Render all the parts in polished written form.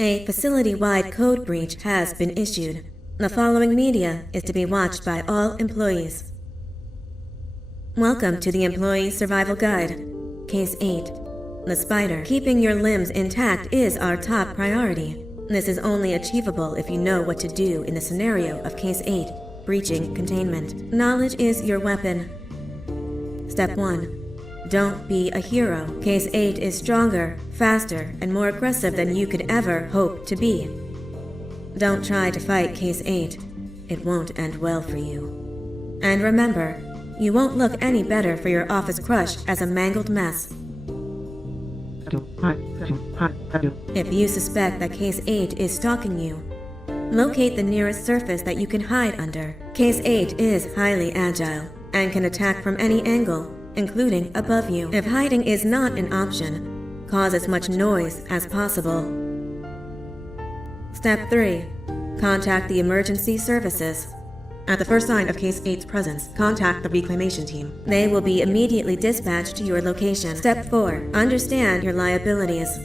A facility-wide code breach has been issued. The following media is to be watched by all employees. Welcome to the Employee Survival Guide. Case 8. The spider. Keeping your limbs intact is our top priority. This is only achievable if you know what to do in the scenario of Case 8, breaching containment. Knowledge is your weapon. Step 1. Don't be a hero. Case 8 is stronger, faster, and more aggressive than you could ever hope to be. Don't try to fight Case 8. It won't end well for you. And remember, you won't look any better for your office crush as a mangled mess. If you suspect that Case 8 is stalking you, locate the nearest surface that you can hide under. Case 8 is highly agile and can attack from any angle, including above you. If hiding is not an option, cause as much noise as possible. Step 3. Contact the emergency services. At the first sign of Case 8's presence, contact the reclamation team. They will be immediately dispatched to your location. Step 4. Understand your liabilities.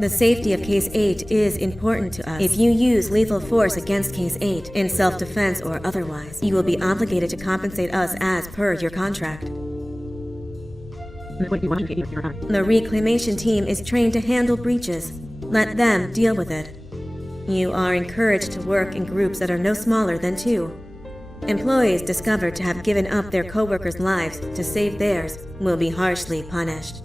The safety of Case 8 is important to us. If you use lethal force against Case 8, in self-defense or otherwise, you will be obligated to compensate us as per your contract. The reclamation team is trained to handle breaches. Let them deal with it. You are encouraged to work in groups that are no smaller than 2. Employees discovered to have given up their coworkers' lives to save theirs will be harshly punished.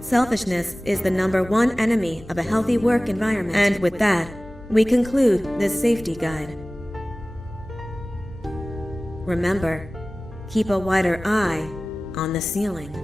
Selfishness is the #1 enemy of a healthy work environment. And with that, we conclude this safety guide. Remember, keep a wider eye on the ceiling.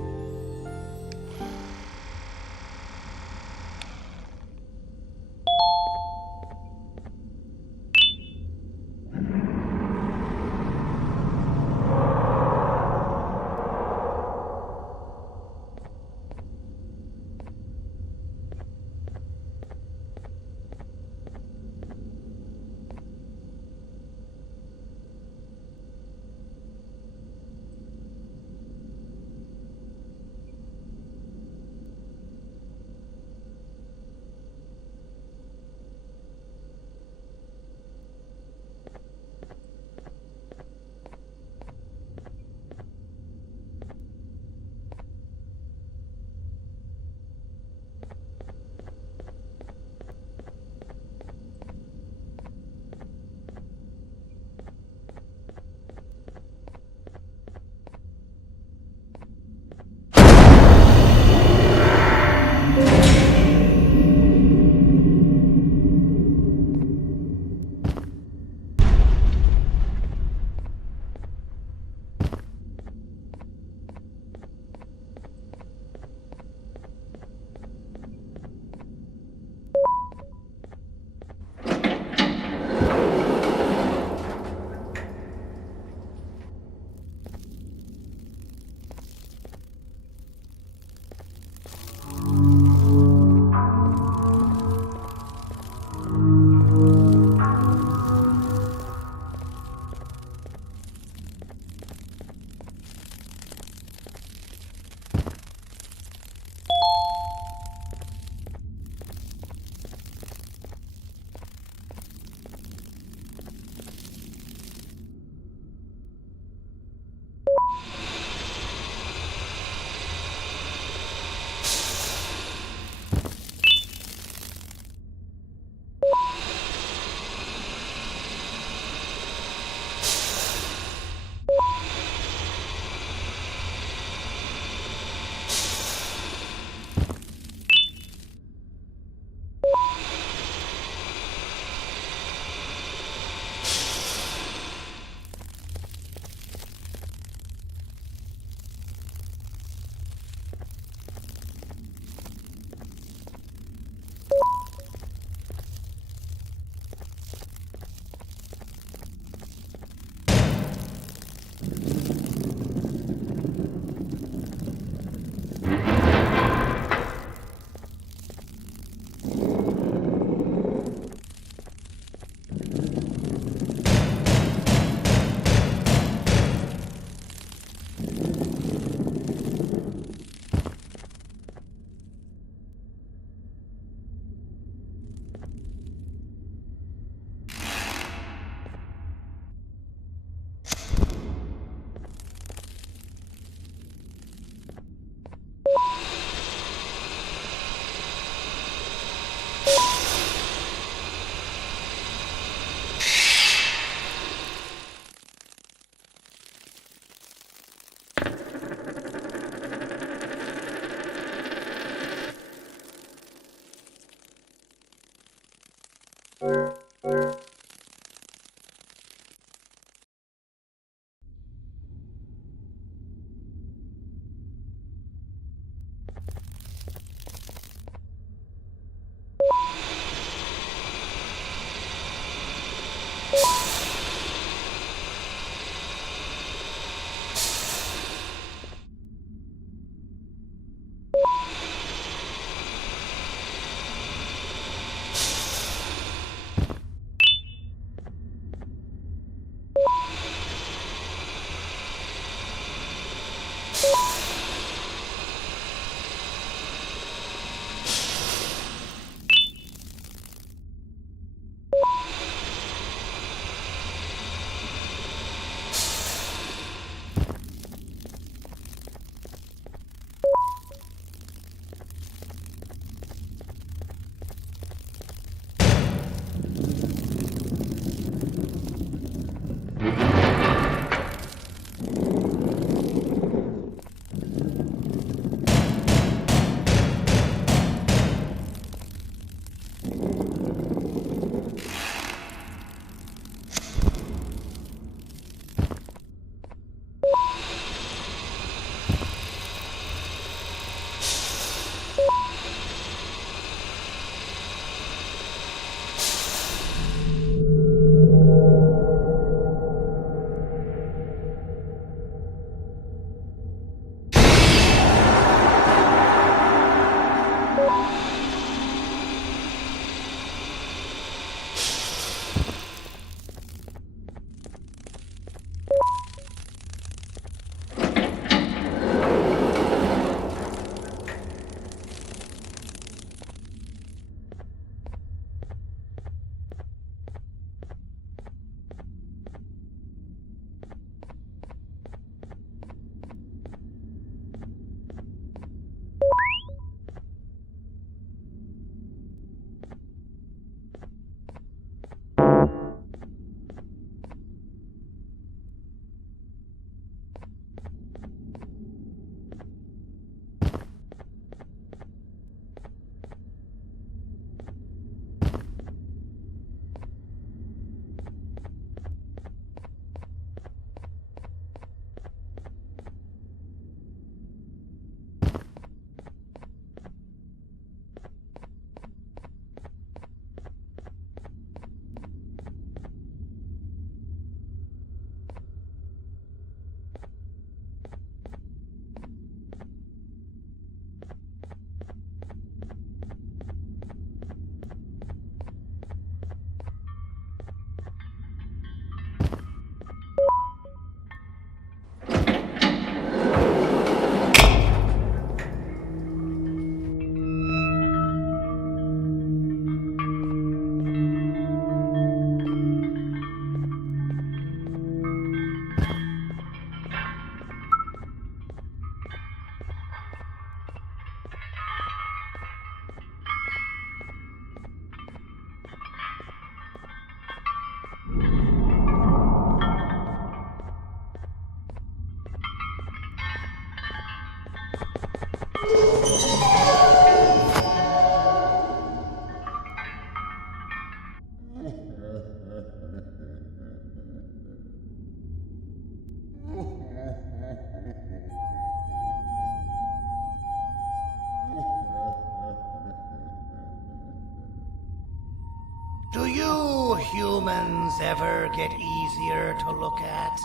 humans ever get easier to look at?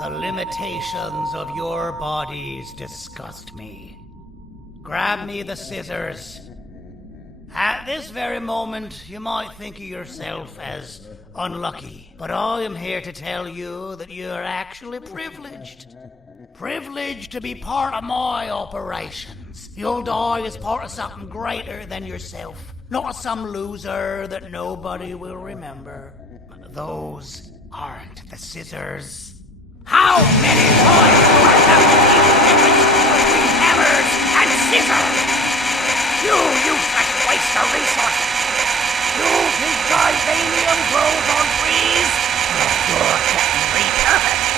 The limitations of your bodies disgust me. Grab me the scissors. At this very moment, you might think of yourself as unlucky, but I am here to tell you that you are actually privileged. Privileged to be part of my operations. You'll die as part of something greater than yourself, not as some loser that nobody will remember. Those aren't the scissors. How many times do I have to keep the difference between hammers and scissors? You useless waste of resources! You think titanium grows on trees? You're getting repurposed!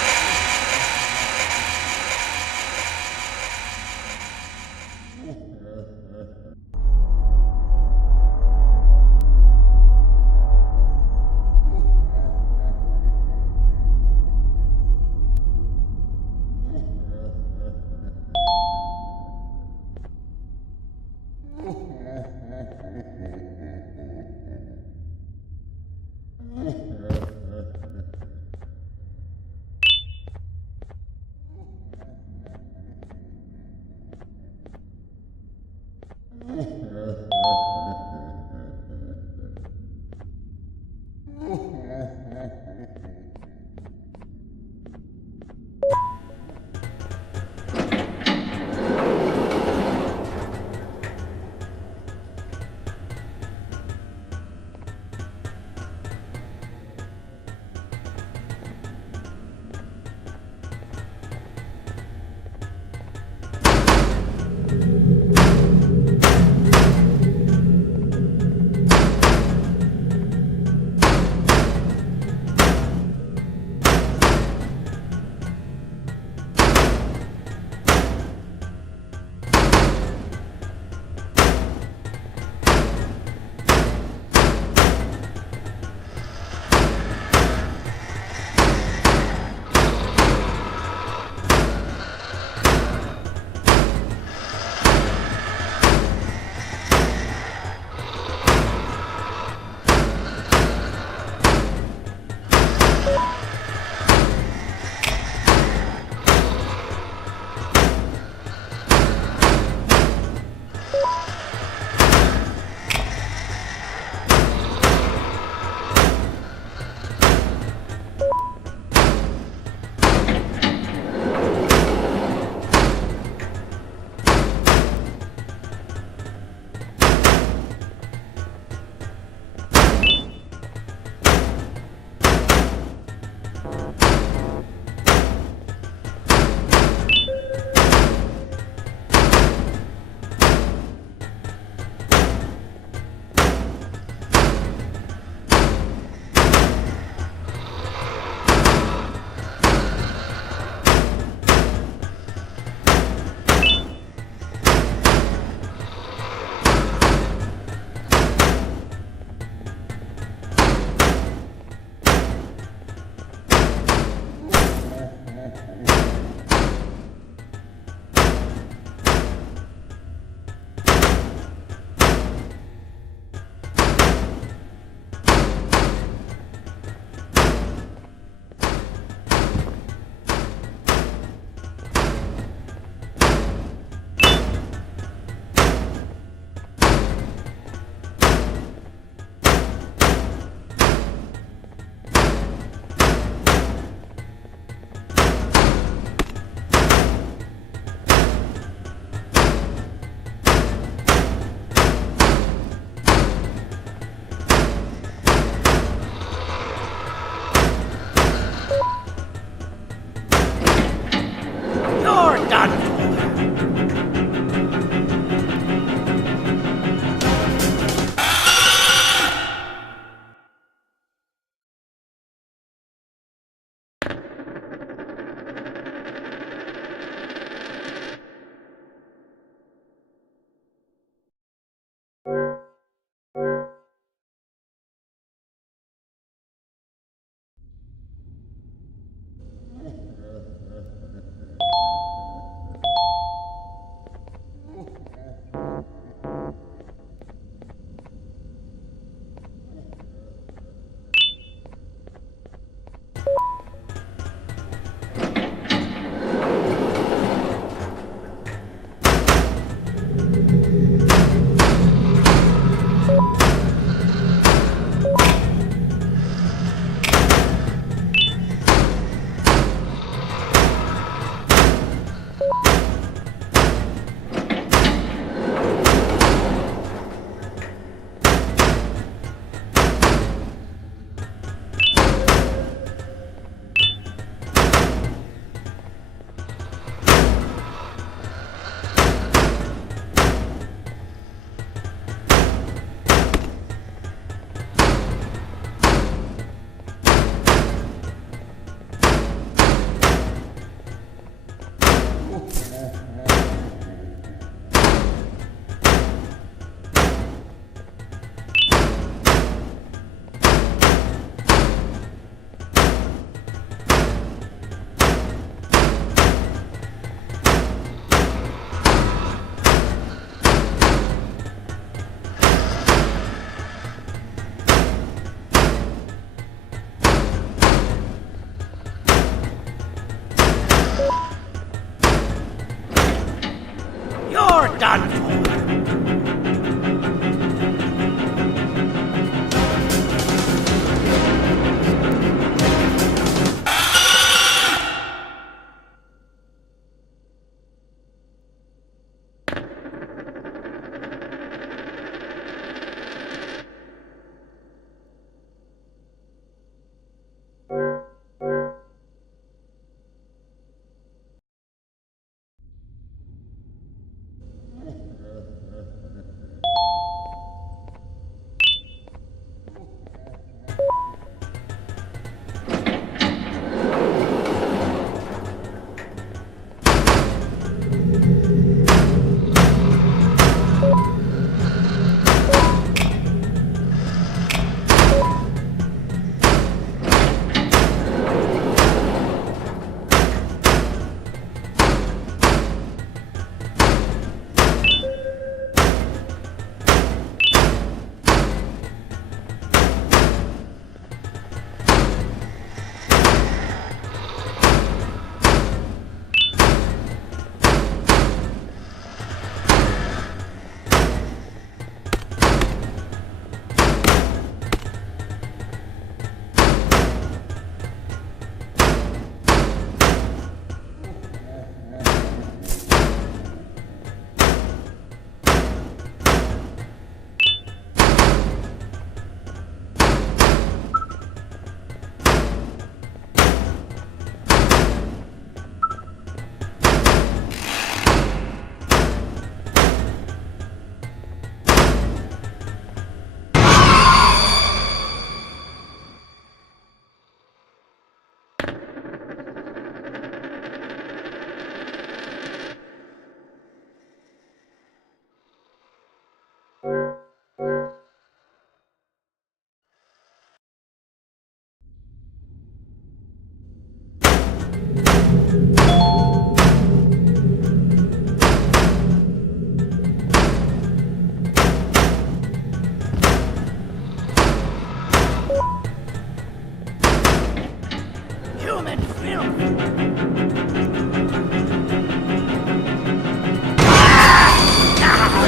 human filth!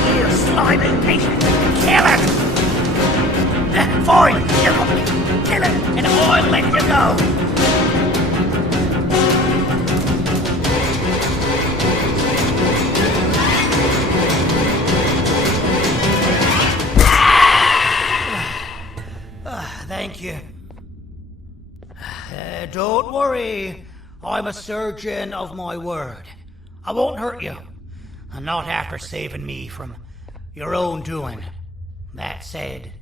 You slimy beast! Kill it! Fine, kill it, and I'll let you go! Thank you. Don't worry. I'm a surgeon of my word. I won't hurt you. And not after saving me from your own doing. That said,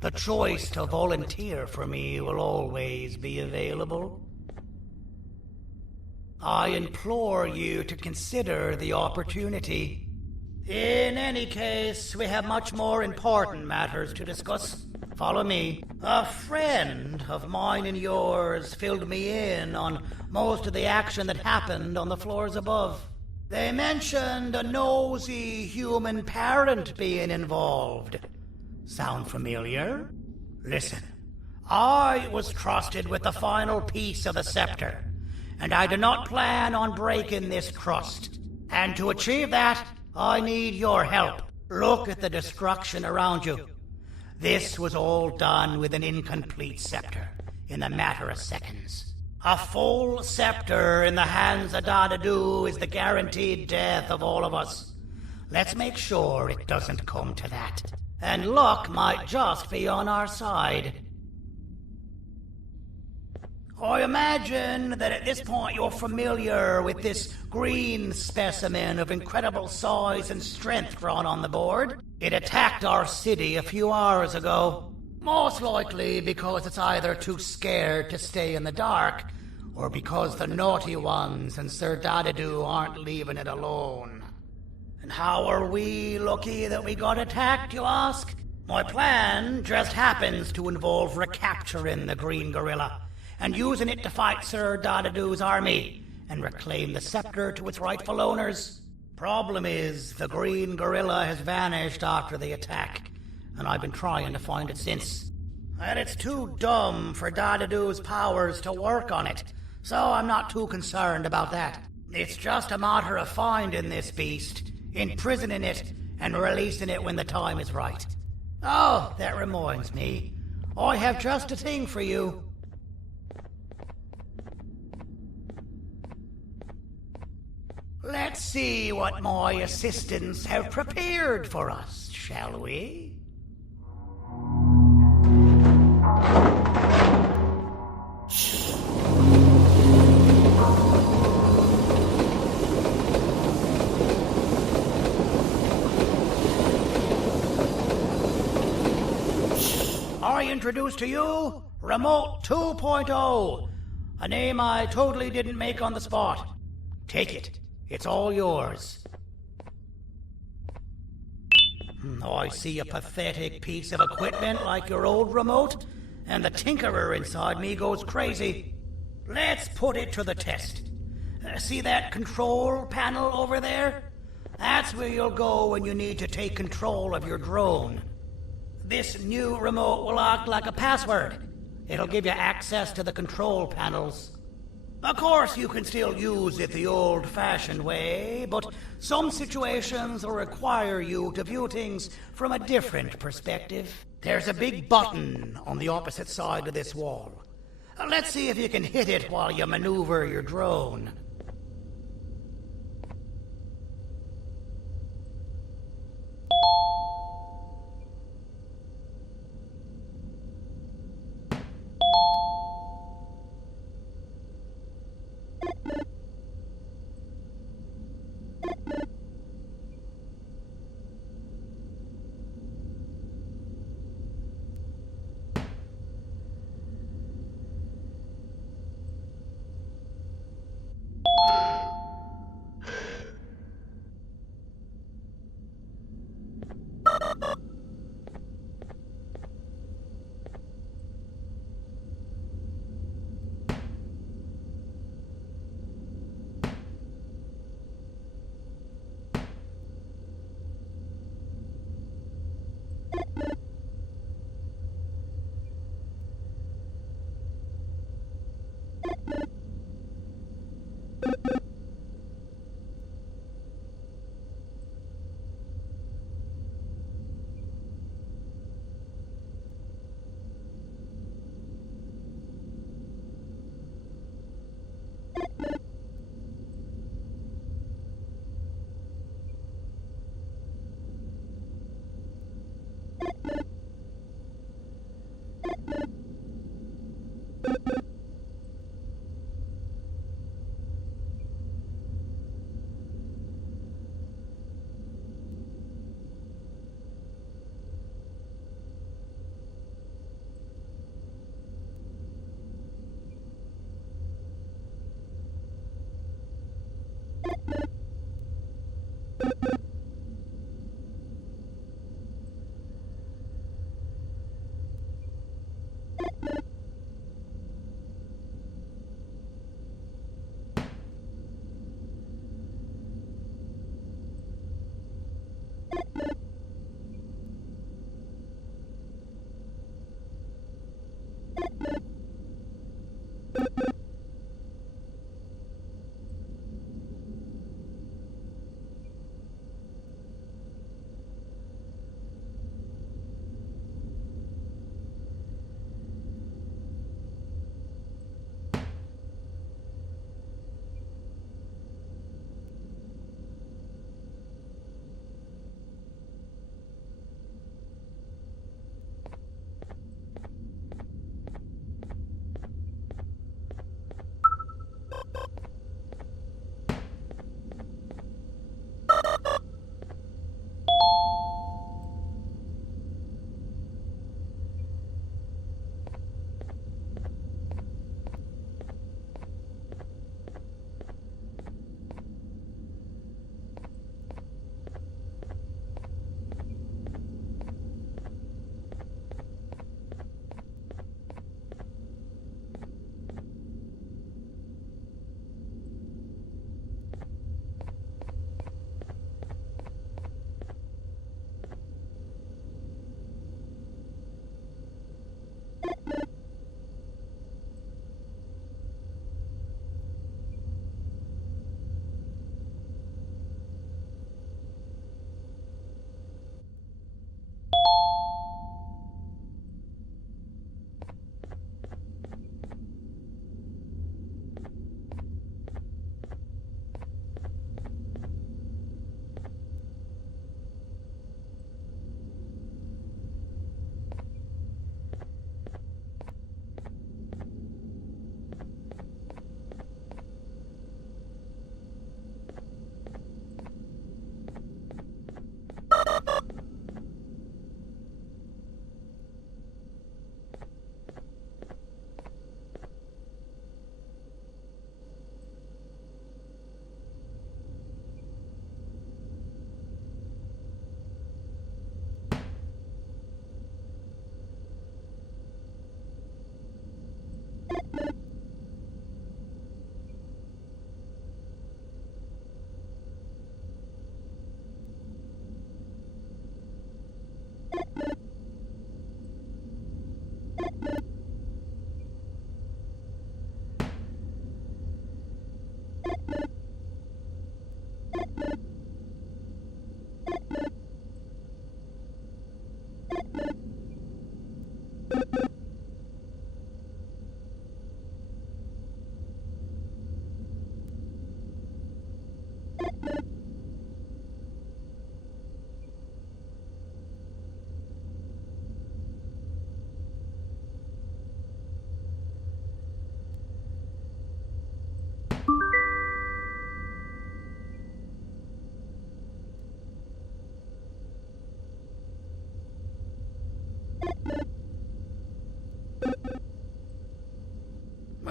the choice to volunteer for me will always be available. I implore you to consider the opportunity. In any case, we have much more important matters to discuss. Follow me. A friend of mine and yours filled me in on most of the action that happened on the floors above. They mentioned a nosy human parent being involved. Sound familiar? Listen, I was trusted with the final piece of the scepter, and I do not plan on breaking this trust. And to achieve that, I need your help. Look at the destruction around you. This was all done with an incomplete scepter, in a matter of seconds. A full scepter in the hands of Dadadu is the guaranteed death of all of us. Let's make sure it doesn't come to that. And luck might just be on our side. I imagine that at this point you're familiar with this green specimen of incredible size and strength drawn on the board. It attacked our city a few hours ago. Most likely because it's either too scared to stay in the dark, or because the naughty ones and Sir Dadadu aren't leaving it alone. And how are we lucky that we got attacked, you ask? My plan just happens to involve recapturing the green gorilla and using it to fight Sir Dadadu's army and reclaim the scepter to its rightful owners. Problem is, the green gorilla has vanished after the attack, and I've been trying to find it since. And it's too dumb for Dadadu's powers to work on it, so I'm not too concerned about that. It's just a matter of finding this beast, imprisoning it, and releasing it when the time is right. Oh, that reminds me. I have just a thing for you. Let's see what my assistants have prepared for us, shall we? I introduce to you Remote 2.0, a name I totally didn't make on the spot. Take it. It's all yours. I see a pathetic piece of equipment like your old remote, and the tinkerer inside me goes crazy. Let's put it to the test. See that control panel over there? That's where you'll go when you need to take control of your drone. This new remote will act like a password. It'll give you access to the control panels. Of course, you can still use it the old-fashioned way, but some situations will require you to view things from a different perspective. There's a big button on the opposite side of this wall. Let's see if you can hit it while you maneuver your drone.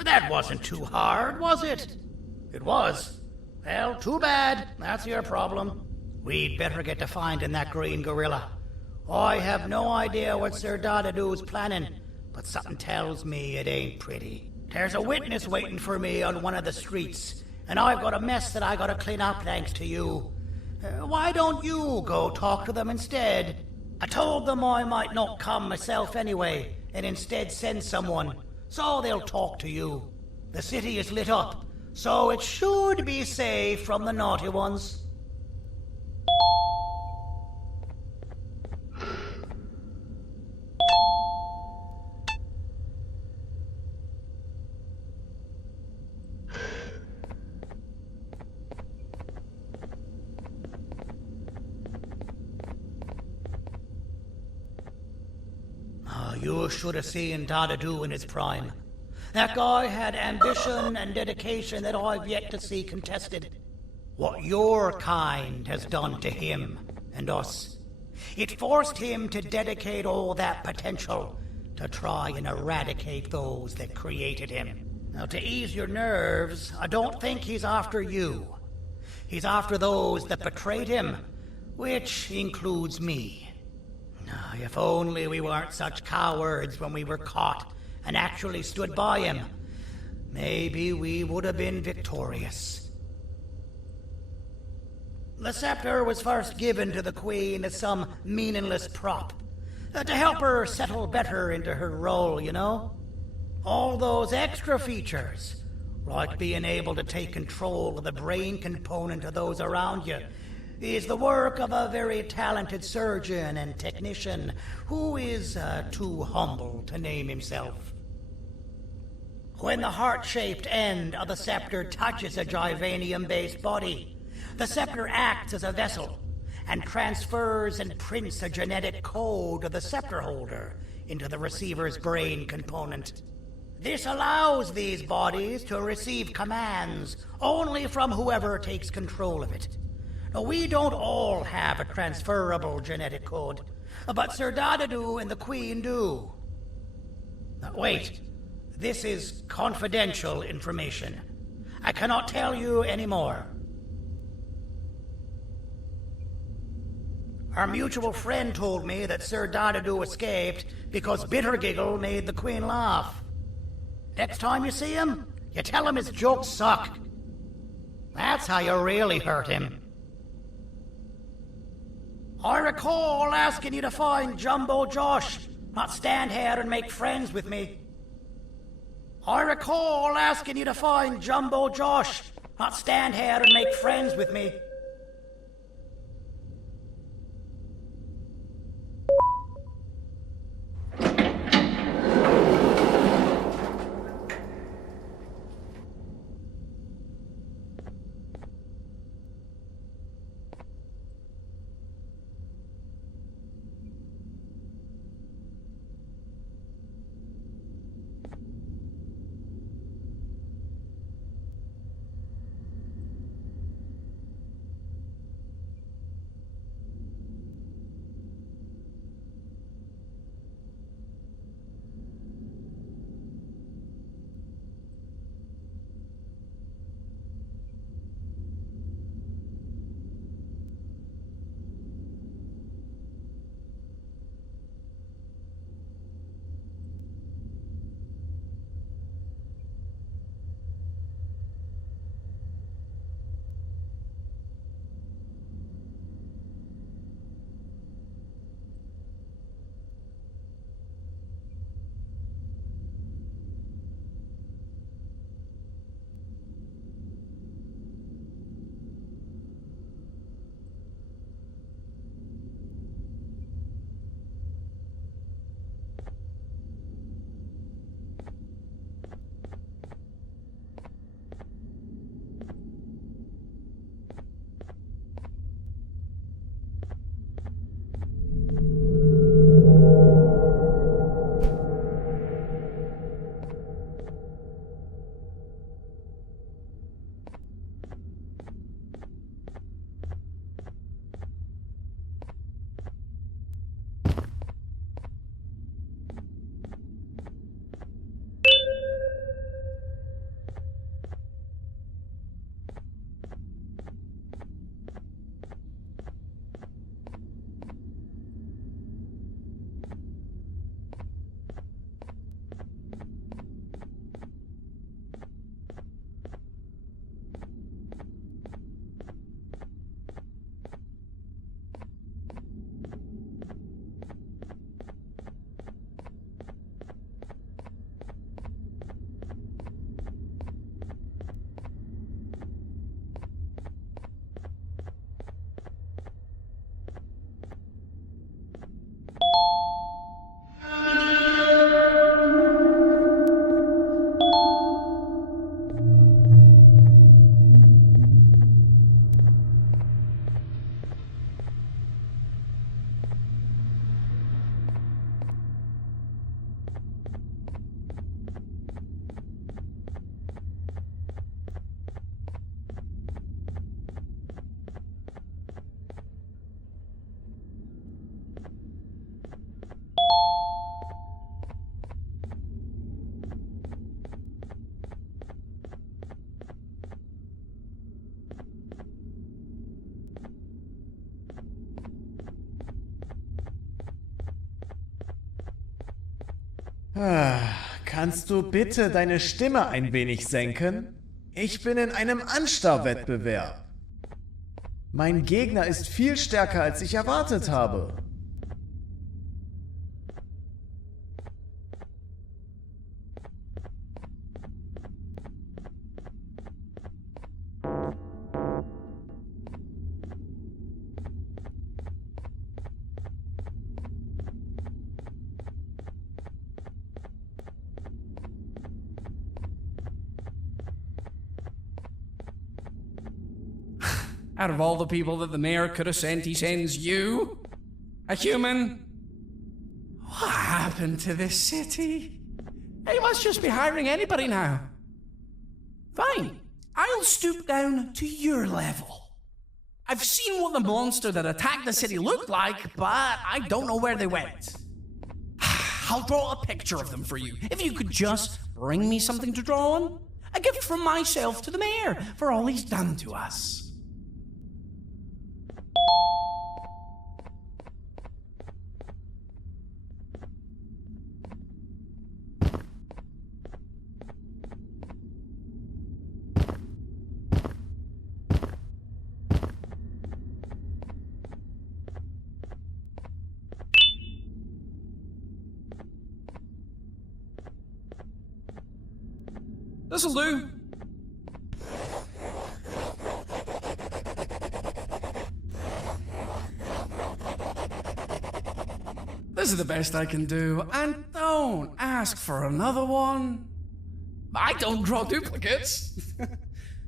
That wasn't too hard, was it? It was. Well, too bad. That's your problem. We'd better get to finding that green gorilla. I have no idea what Sir Dadadoo's planning, but something tells me it ain't pretty. There's a witness waiting for me on one of the streets, and I've got a mess that I gotta clean up thanks to you. Why don't you go talk to them instead? I told them I might not come myself anyway, and instead send someone, so they'll talk to you. The city is lit up, so it should be safe from the naughty ones. You should have seen Dadadoo in his prime. That guy had ambition and dedication that I've yet to see contested. What your kind has done to him and us, it forced him to dedicate all that potential to try and eradicate those that created him. Now, to ease your nerves, I don't think he's after you. He's after those that betrayed him, which includes me. If only we weren't such cowards when we were caught and actually stood by him, maybe we would have been victorious. The scepter was first given to the Queen as some meaningless prop, to help her settle better into her role, you know? All those extra features, like being able to take control of the brain component of those around you, is the work of a very talented surgeon and technician who is too humble to name himself. When the heart-shaped end of the scepter touches a Givanium-based body, the scepter acts as a vessel and transfers and prints a genetic code of the scepter holder into the receiver's brain component. This allows these bodies to receive commands only from whoever takes control of it. Now, we don't all have a transferable genetic code, but Sir Dadadoo and the Queen do. Now, wait, this is confidential information. I cannot tell you any more. Our mutual friend told me that Sir Dadadoo escaped because Bittergiggle made the Queen laugh. Next time you see him, you tell him his jokes suck. That's how you really hurt him. I recall asking you to find Jumbo Josh, not stand here and make friends with me. I recall asking you to find Jumbo Josh, not stand here and make friends with me. Kannst du bitte deine Stimme ein wenig senken? Ich bin in einem Anstarrwettbewerb. Mein Gegner ist viel stärker, als ich erwartet habe. Out of all the people that the mayor could have sent, he sends you? A human? What happened to this city? He must just be hiring anybody now. Fine, I'll stoop down to your level. I've seen what the monster that attacked the city looked like, but I don't know where they went. I'll draw a picture of them for you, if you could just bring me something to draw on. A gift from myself to the mayor for all he's done to us. This'll do. This is the best I can do, and don't ask for another one. I don't draw duplicates.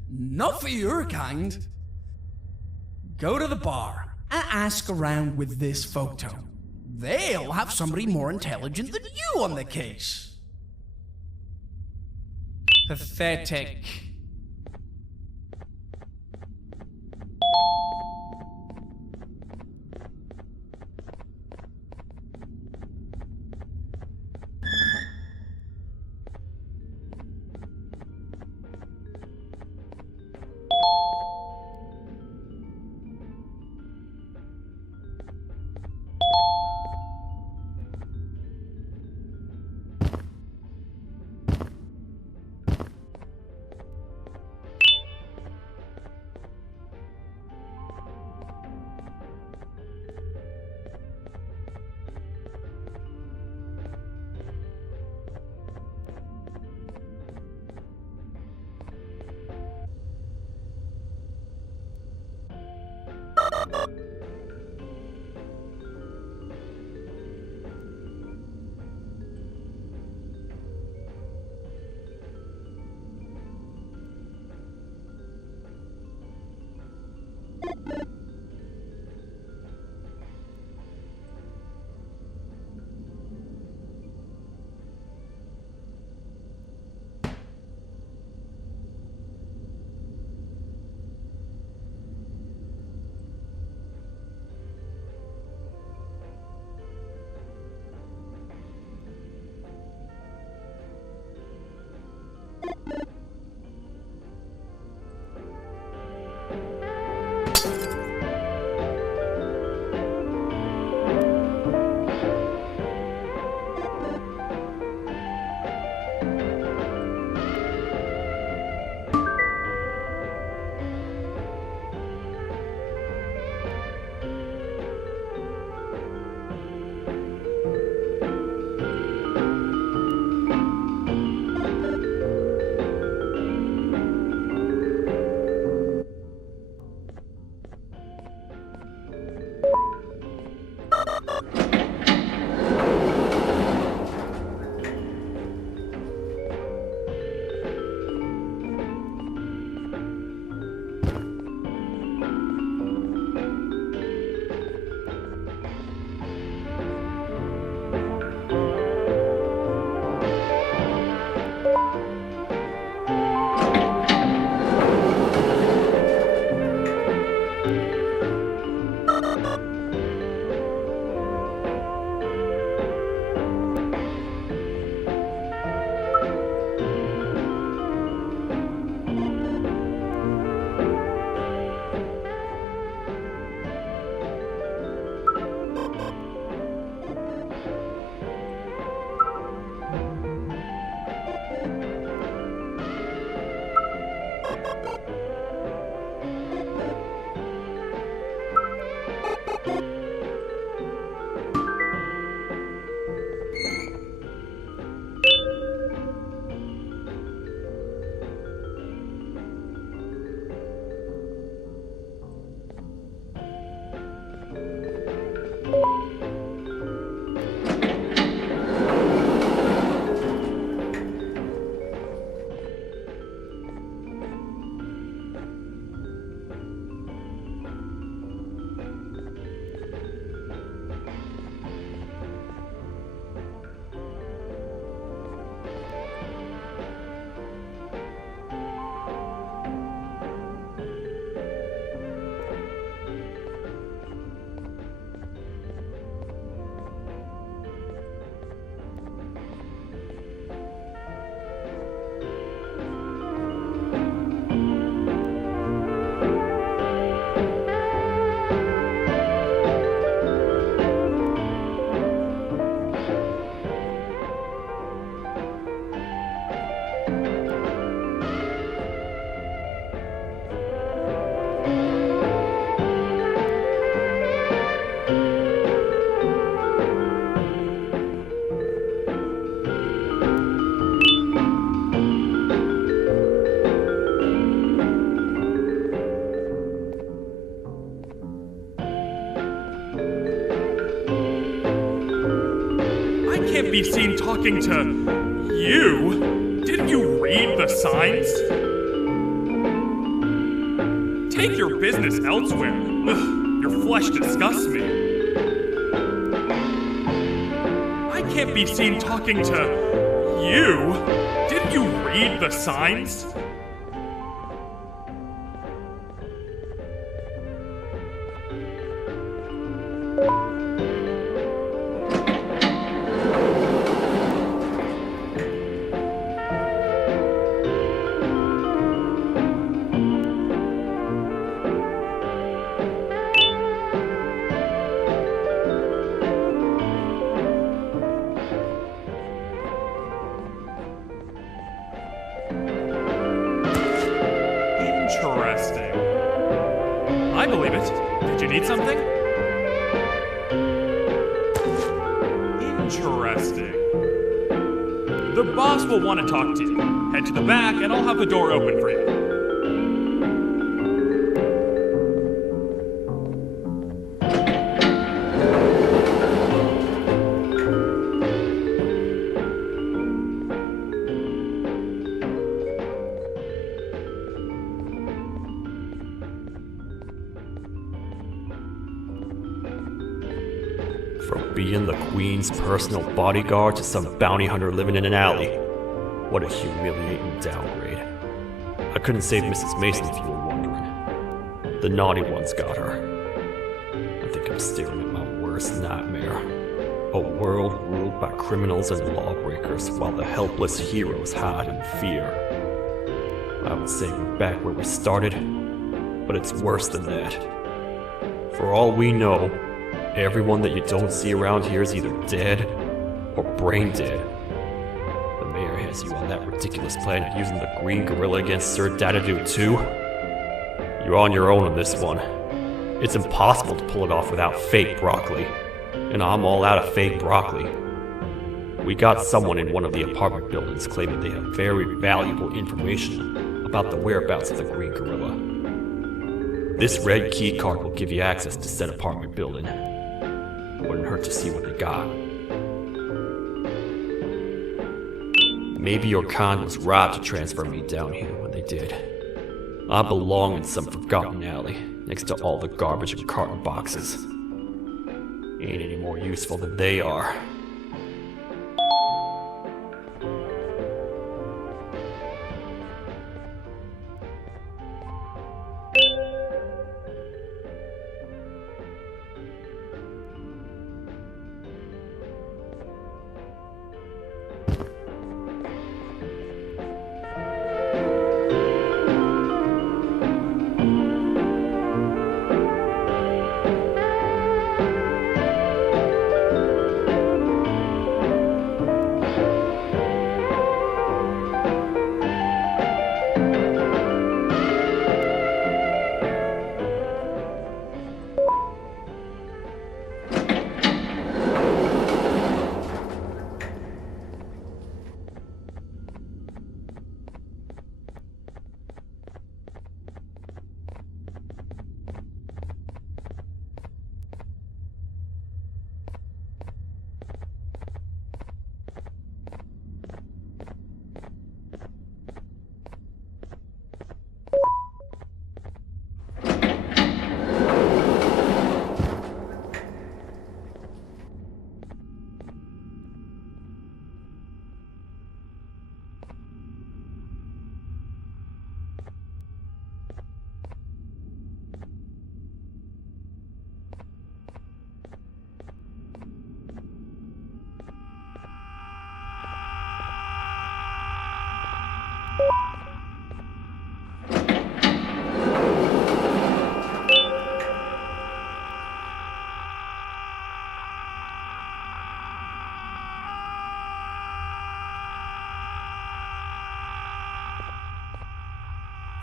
Not for your kind. Go to the bar and ask around with this photo. They'll have somebody more intelligent than you on the case. Pathetic. Can't be seen talking to you. Didn't you read the signs? Take your business elsewhere. Ugh, your flesh disgusts me. I can't be seen talking to you. Didn't you read the signs? Interesting. I believe it. Did you need something? Interesting. The boss will want to talk to you. Head to the back and I'll have the door open for you. From being the Queen's personal bodyguard to some bounty hunter living in an alley. What a humiliating downgrade. I couldn't save Mrs. Mason if you were wondering. The naughty ones got her. I think I'm staring at my worst nightmare. A world ruled by criminals and lawbreakers while the helpless heroes hide in fear. I would say we're back where we started, but it's worse than that. For all we know, everyone that you don't see around here is either dead or brain dead. The mayor has you on that ridiculous planet using the green gorilla against Sir Dadadu too? You're on your own on this one. It's impossible to pull it off without fake broccoli. And I'm all out of fake broccoli. We got someone in one of the apartment buildings claiming they have very valuable information about the whereabouts of the green gorilla. This red key card will give you access to said apartment building. Wouldn't hurt to see what they got. Maybe your kind was right to transfer me down here when they did. I belong in some forgotten alley, next to all the garbage and carton boxes. Ain't any more useful than they are.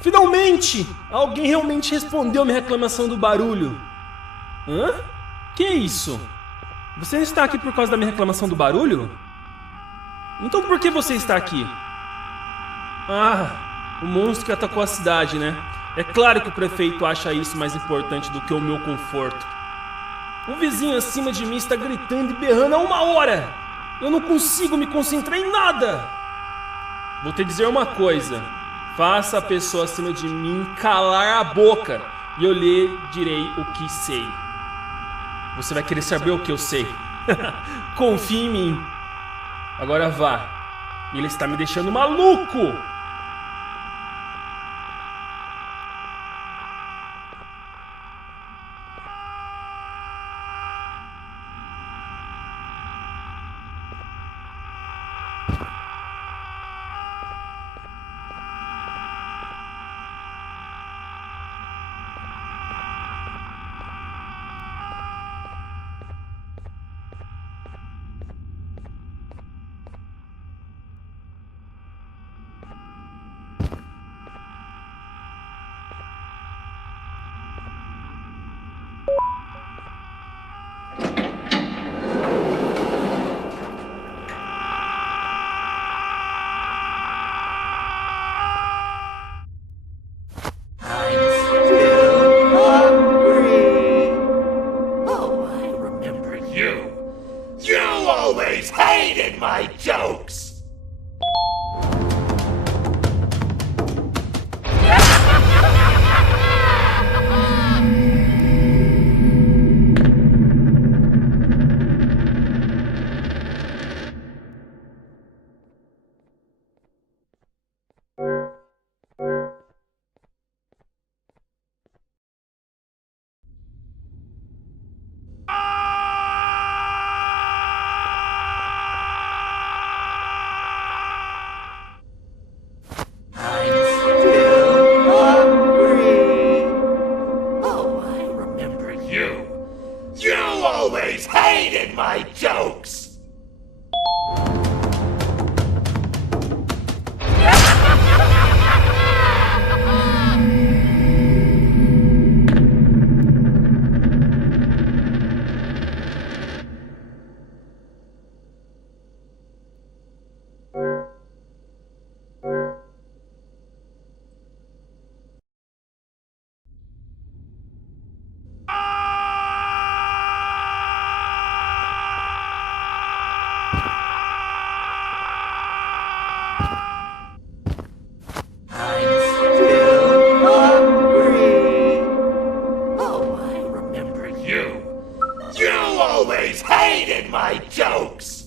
Finalmente! Alguém realmente respondeu minha reclamação do barulho. Hã? Que é isso? Você está aqui por causa da minha reclamação do barulho? Então por que você está aqui? Ah, o monstro que atacou a cidade, né? É claro que o prefeito acha isso mais importante do que o meu conforto. O vizinho acima de mim está gritando e berrando há 1 hora. Eu não consigo me concentrar em nada. Vou te dizer uma coisa. Faça a pessoa acima de mim calar a boca e eu lhe direi o que sei. Você vai querer saber o que eu sei. Confie em mim. Agora vá. Ele está me deixando maluco. My jokes! My jokes! Hated my jokes!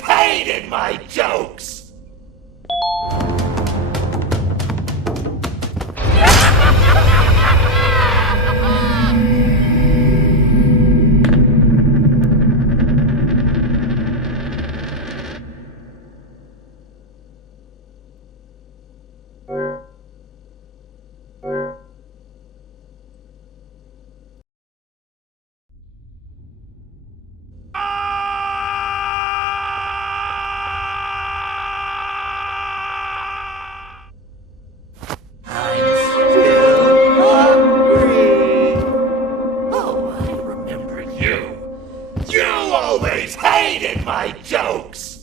Hated my jokes! Hated my jokes!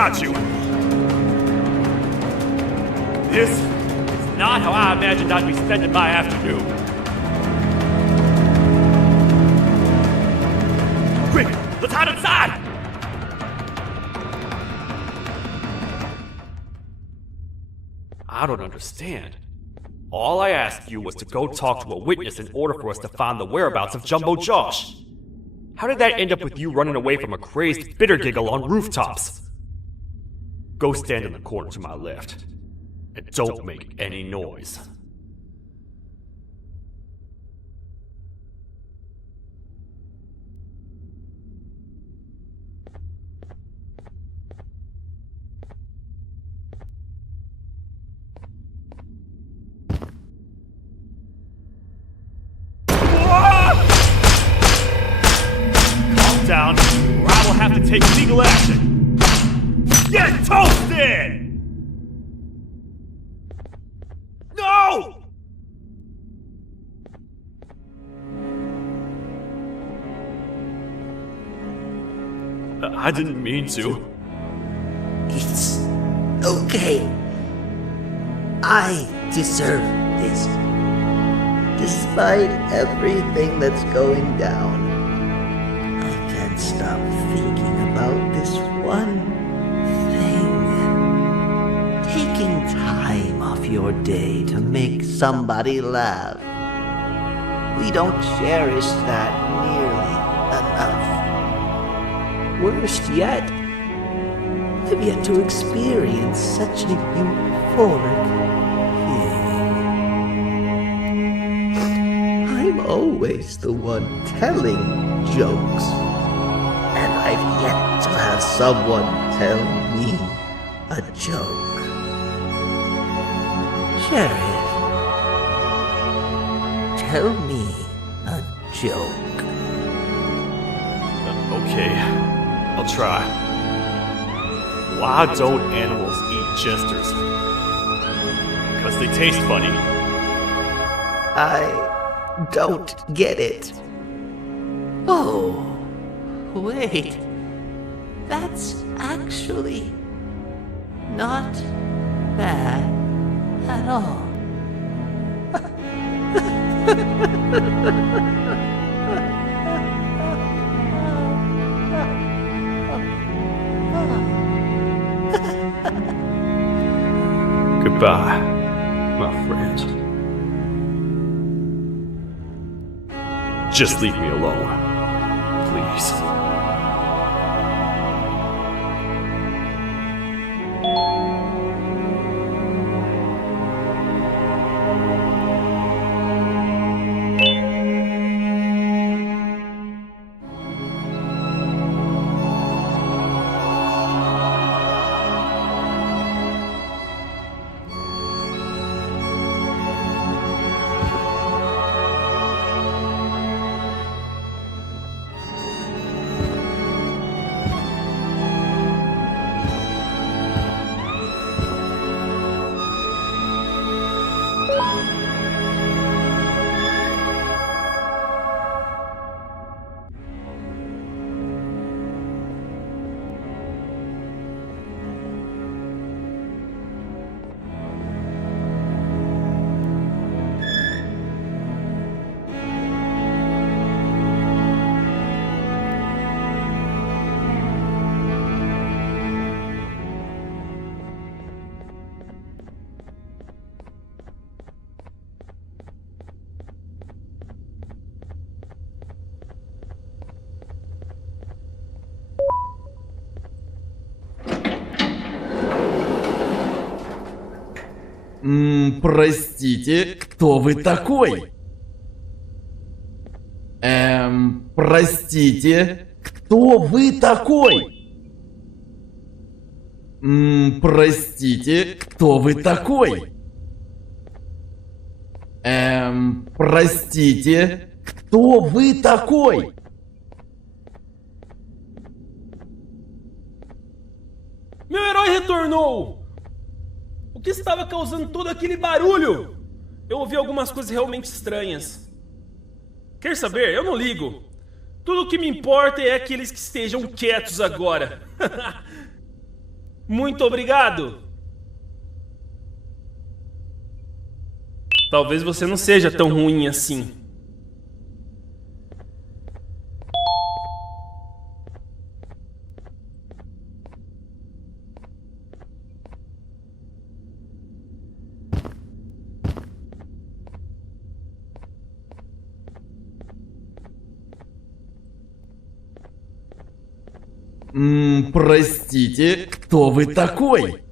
got you! This is not how I imagined I'd be spending my afternoon. Quick, let's hide inside! I don't understand. All I asked you was to go talk to a witness in order for us to find the whereabouts of Jumbo Josh. How did that end up with you running away from a crazed bitter giggle on rooftops? Go stand in the corner to my left. And don't make any noise. Down, or I will have to take legal action. Get toasted! No! I didn't mean to. It's okay. I deserve this. Despite everything that's going down, I can't stop thinking about this one thing. Taking time off your day to make somebody laugh. We don't cherish that nearly enough. Worst yet, I've yet to experience such a euphoric feeling. I'm always the one telling jokes, and I've yet to have someone tell me a joke. Sheriff, tell me a joke. Okay, I'll try. Why don't animals eat jesters? Because they taste funny. I don't get it. Oh, wait. That's actually not bad at all. Goodbye, my friend. Just leave me alone, please. Простите, кто вы такой? Простите, кто вы такой? Простите, кто вы такой? Простите, кто вы такой? Meu herói retornou! O que estava causando todo aquele barulho? Eu ouvi algumas coisas realmente estranhas. Quer saber? Eu não ligo. Tudo o que me importa é aqueles que estejam quietos agora. Muito obrigado! Talvez você não seja tão ruim assim. Простите, кто вы такой?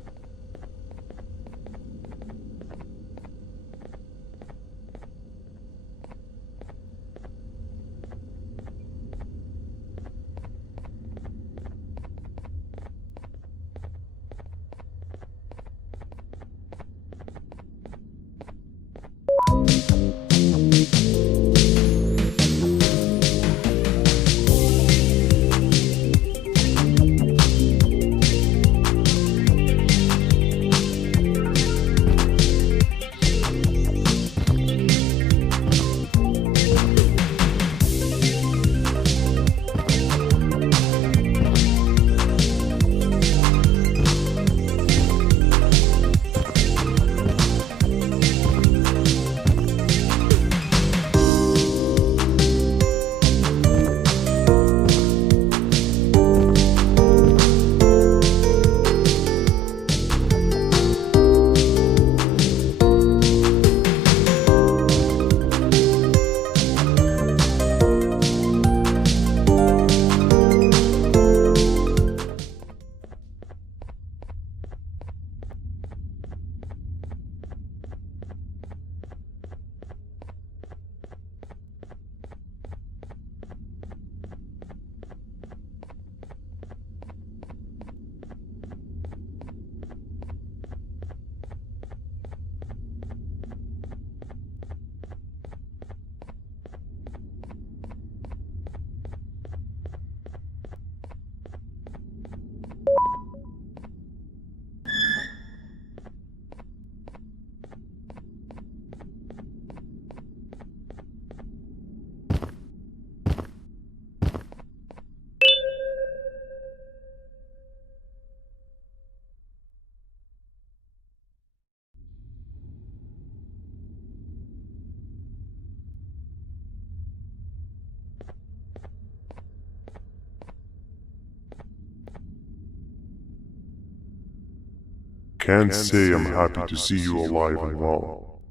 Can't say I'm happy to see you alive and well.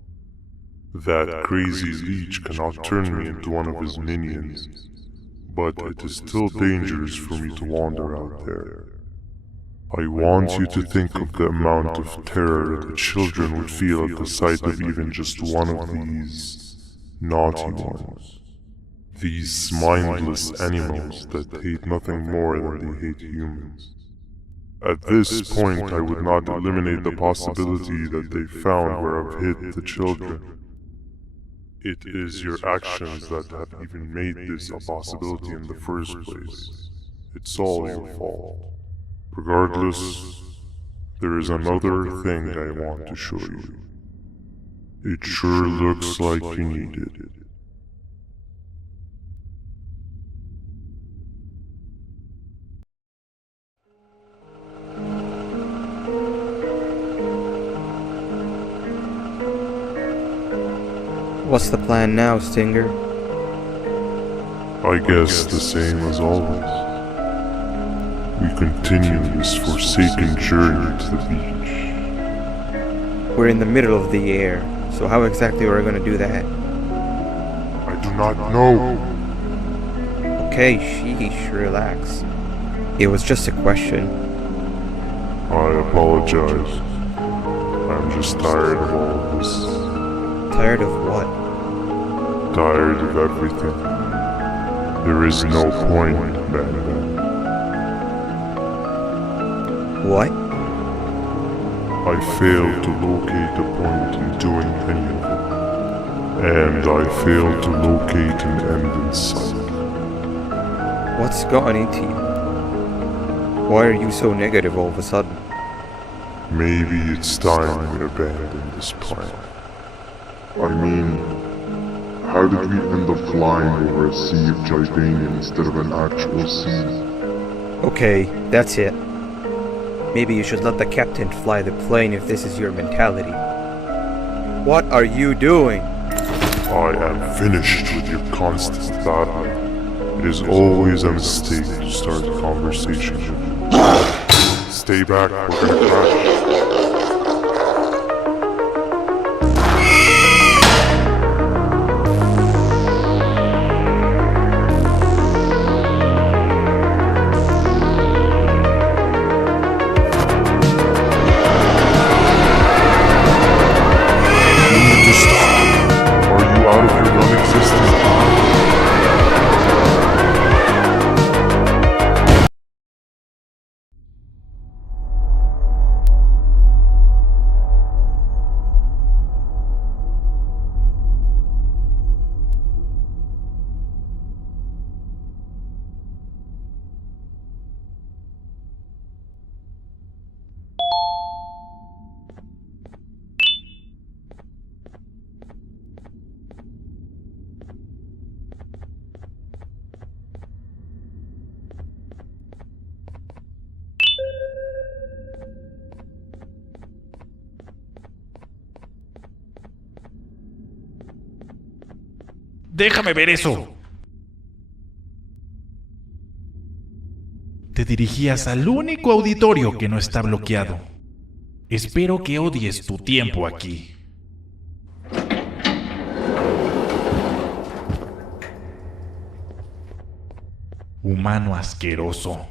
That crazy leech cannot turn me into one of his minions, but it is still dangerous for me to wander out there. I want you to think of the amount of terror that children would feel at the sight of even just one of these naughty ones. These mindless animals that hate nothing more than they hate humans. At this point, I would not eliminate the possibility that they found where I've hid the children. It is your actions that have even made this a possibility in the first place. It's all your fault. Regardless, there is another thing I want to show you. It sure looks like you need it. What's the plan now, Stinger? I guess the same as always. We continue this forsaken journey to the beach. We're in the middle of the air, so how exactly are we going to do that? I do not know. Okay, sheesh, relax. It was just a question. I apologize. I'm just tired of all of this. Tired of what? Tired of everything. There is no point, Banban. What? I failed to locate a point in doing any of it. And I failed to locate an end in sight. What's gotten into you? Why are you so negative all of a sudden? Maybe it's time we abandon this plan. I mean, how did we end up flying over a sea of Jivanium instead of an actual sea? Okay, that's it. Maybe you should let the captain fly the plane if this is your mentality. What are you doing? I am finished with your constant battling. It is always a mistake to start a conversation with you. Stay back, we're gonna crash. Déjame ver eso. Te dirigías al único auditorio que no está bloqueado. Espero que odies tu tiempo aquí. Humano asqueroso.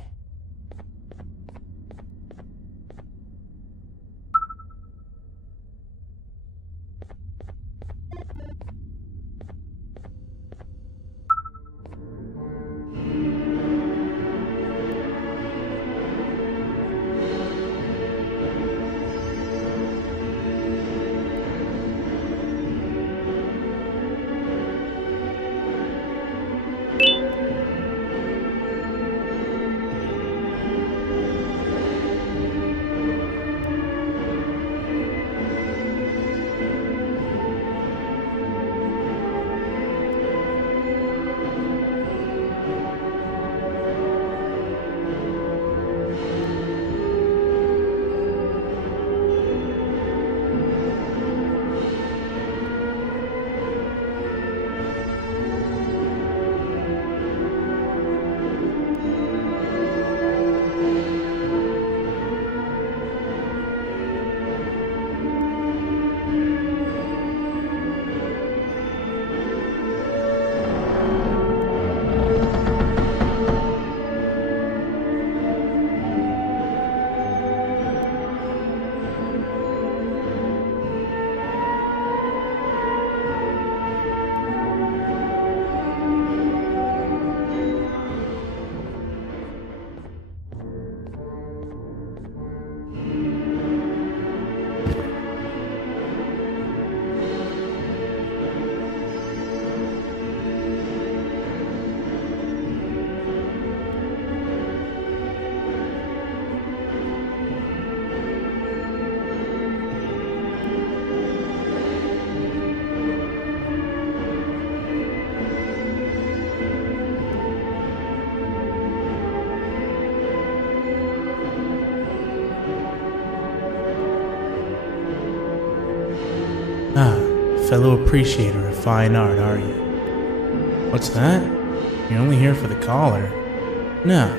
Fellow appreciator of fine art, are you? What's that? You're only here for the collar? No,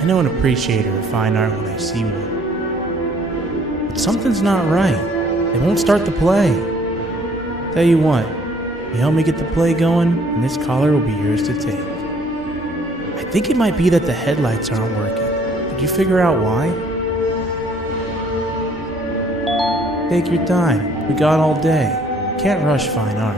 I know an appreciator of fine art when I see one. But something's not right. They won't start the play. Tell you what, you help me get the play going, and this collar will be yours to take. I think it might be that the headlights aren't working. Did you figure out why? Take your time. We got all day. Can't rush fine art.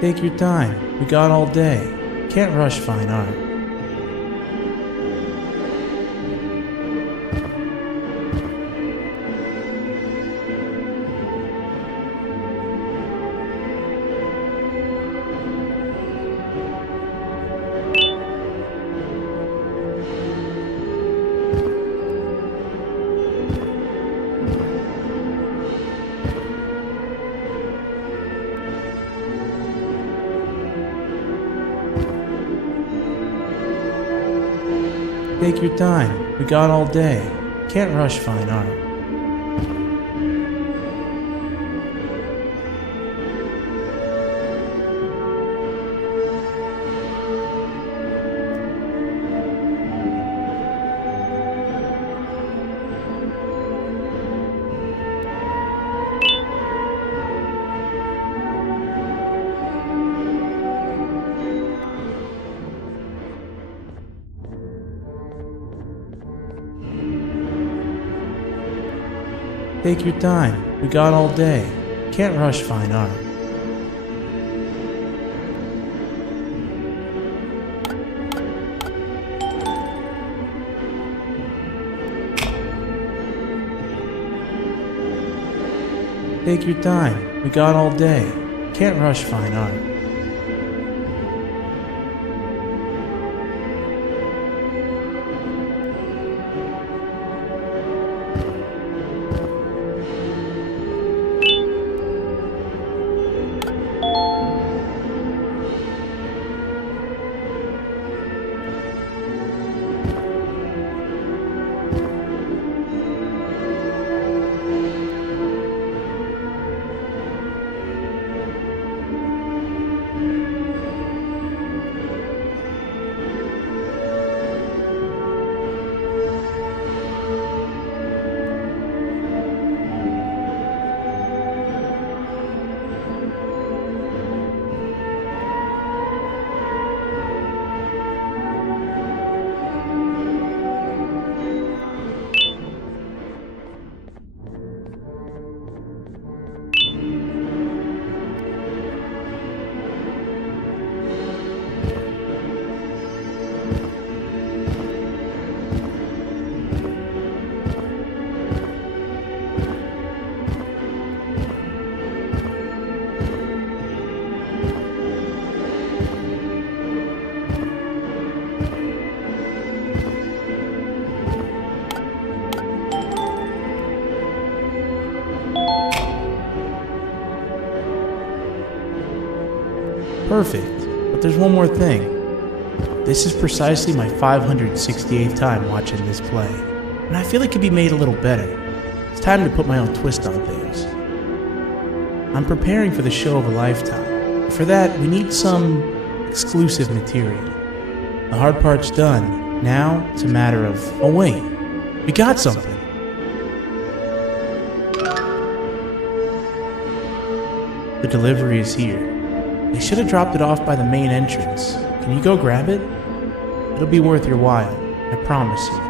Take your time. We got all day. Can't rush fine art. Take your time. We got all day. Can't rush fine art. Take your time. We got all day. Can't rush fine art. Take your time. We got all day. Can't rush fine art. Perfect, but there's one more thing. This is precisely my 568th time watching this play, and I feel it could be made a little better. It's time to put my own twist on things. I'm preparing for the show of a lifetime. For that, we need some exclusive material. The hard part's done. Now, it's a matter of, oh wait, we got something. The delivery is here. They should have dropped it off by the main entrance. Can you go grab it? It'll be worth your while, I promise you.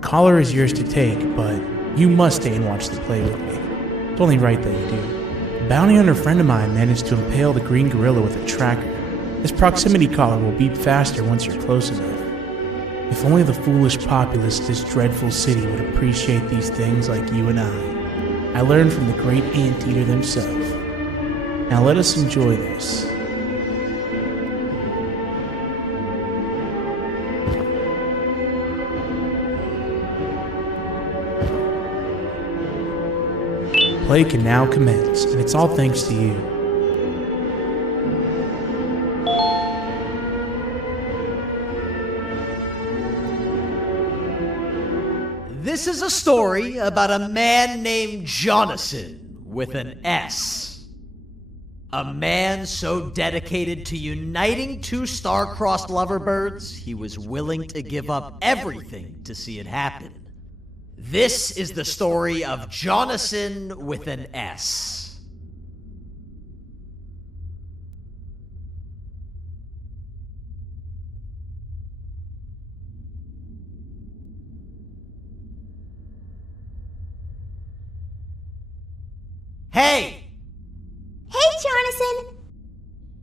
Collar is yours to take, but you must stay and watch the play with me. It's only right that you do. A bounty hunter friend of mine managed to impale the green gorilla with a tracker. This proximity collar will beep faster once you're close enough. If only the foolish populace of this dreadful city would appreciate these things like you and I. I learned from the great anteater himself. Now let us enjoy this. play can now commence, and it's all thanks to you. This is a story about a man named Jonathan with an S. A man so dedicated to uniting two star-crossed loverbirds, he was willing to give up everything to see it happen. This is the story of Jonathan with an S. Hey! Hey, Jonathan!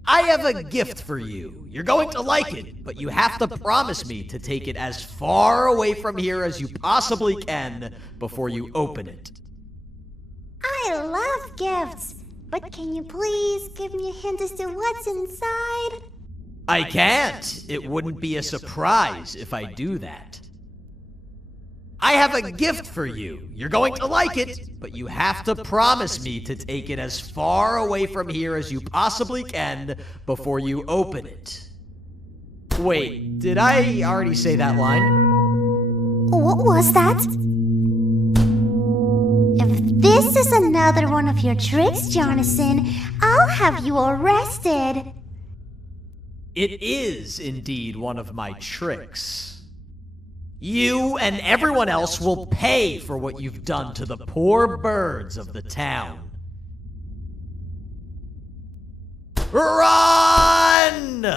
I have a gift for you. You're going to like it, but you have to promise me to take it as far away from here as you possibly can before you open it. I love gifts, but can you please give me a hint as to what's inside? I can't. It wouldn't be a surprise if I do that. I have a gift for you. You're going to like it, but you have to promise me to take it as far away from here as you possibly can before you open it. Wait, did I already say that line? What was that? If this is another one of your tricks, Jonathan, I'll have you arrested. It is indeed one of my tricks. You and everyone else will pay for what you've done to the poor birds of the town. Run!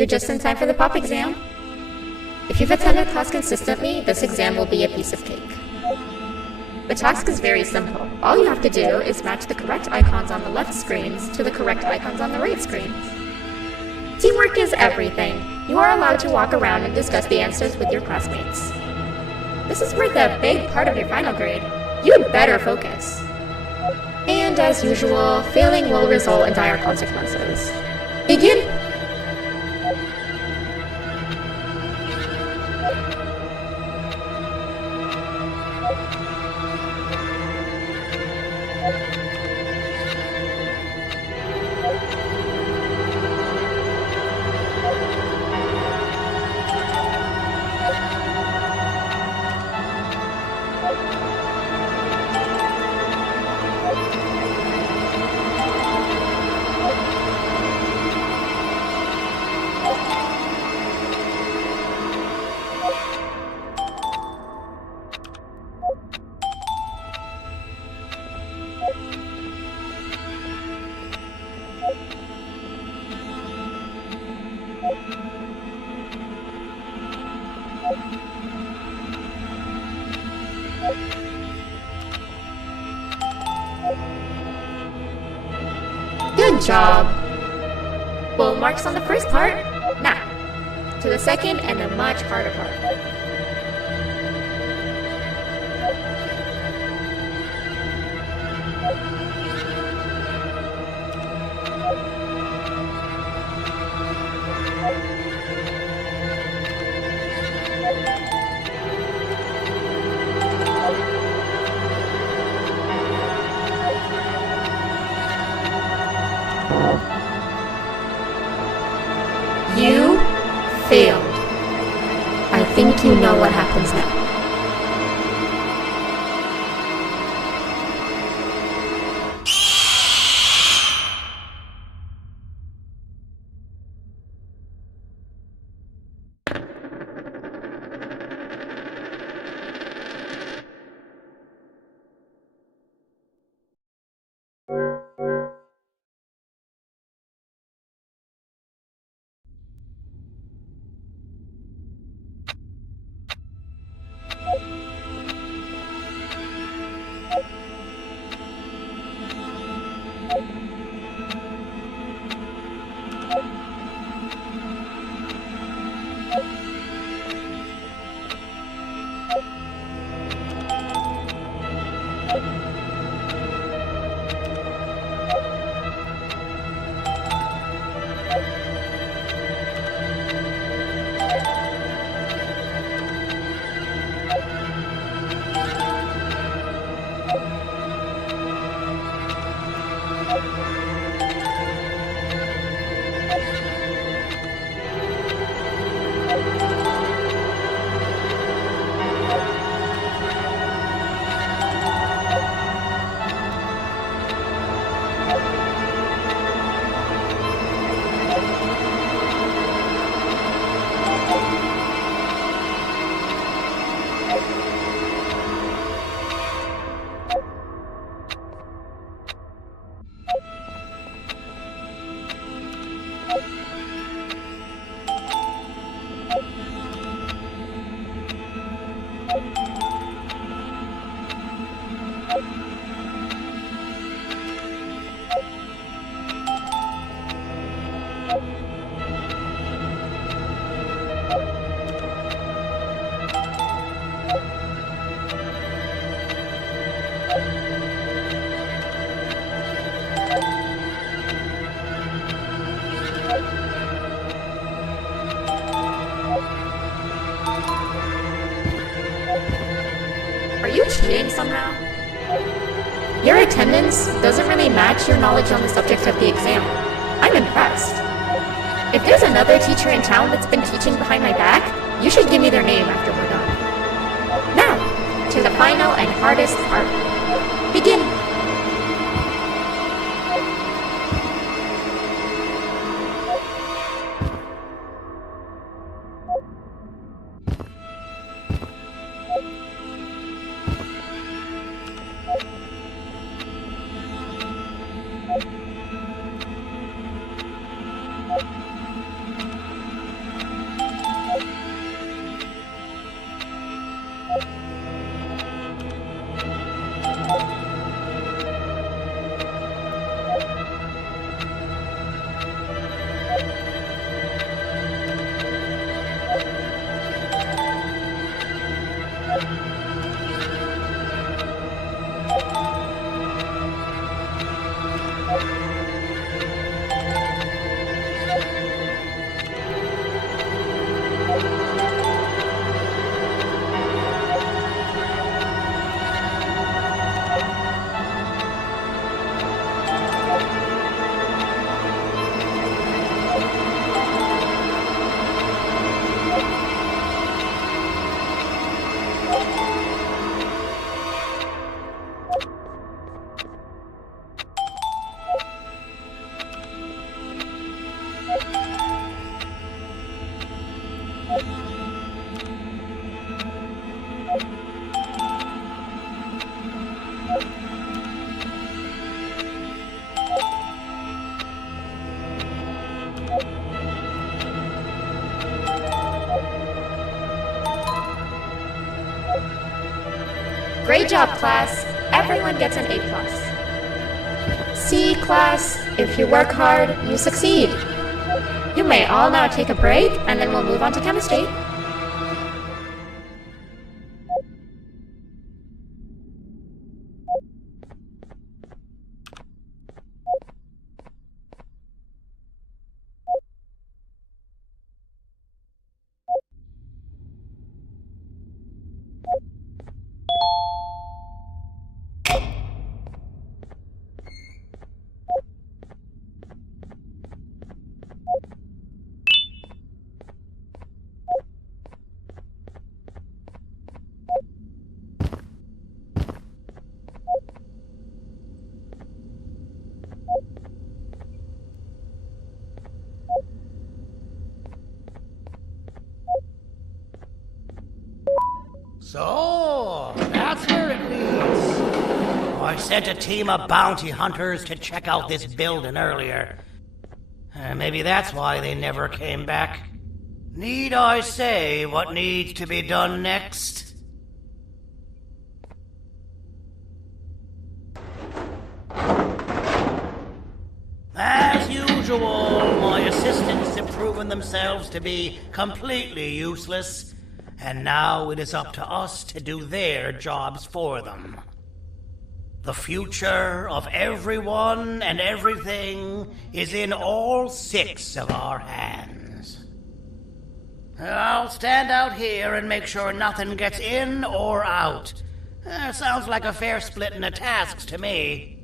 You're just in time for the pop exam. If you've attended class consistently, this exam will be a piece of cake. The task is very simple. All you have to do is match the correct icons on the left screens to the correct icons on the right screens. Teamwork is everything. You are allowed to walk around and discuss the answers with your classmates. This is worth a big part of your final grade. You'd better focus. And as usual, failing will result in dire consequences. Begin! Good job! Full marks on the first part. Now, to the second and the much harder part. You failed. I think you know what happens now. Are you cheating somehow? Your attendance doesn't really match your knowledge on the subject of the exam. I'm impressed. If there's another teacher in town that's been teaching behind my back, you should give me their name after we're done. Now, to the final and hardest part. Begin! job, class. Everyone gets an A+. See, class, if you work hard, you succeed. You may all now take a break, and then we'll move on to chemistry. So, that's where it leads. I sent a team of bounty hunters to check out this building earlier. Maybe that's why they never came back. Need I say what needs to be done next? As usual, my assistants have proven themselves to be completely useless. And now it is up to us to do their jobs for them. The future of everyone and everything is in all 6 of our hands. I'll stand out here and make sure nothing gets in or out. Sounds like a fair splitting of tasks to me.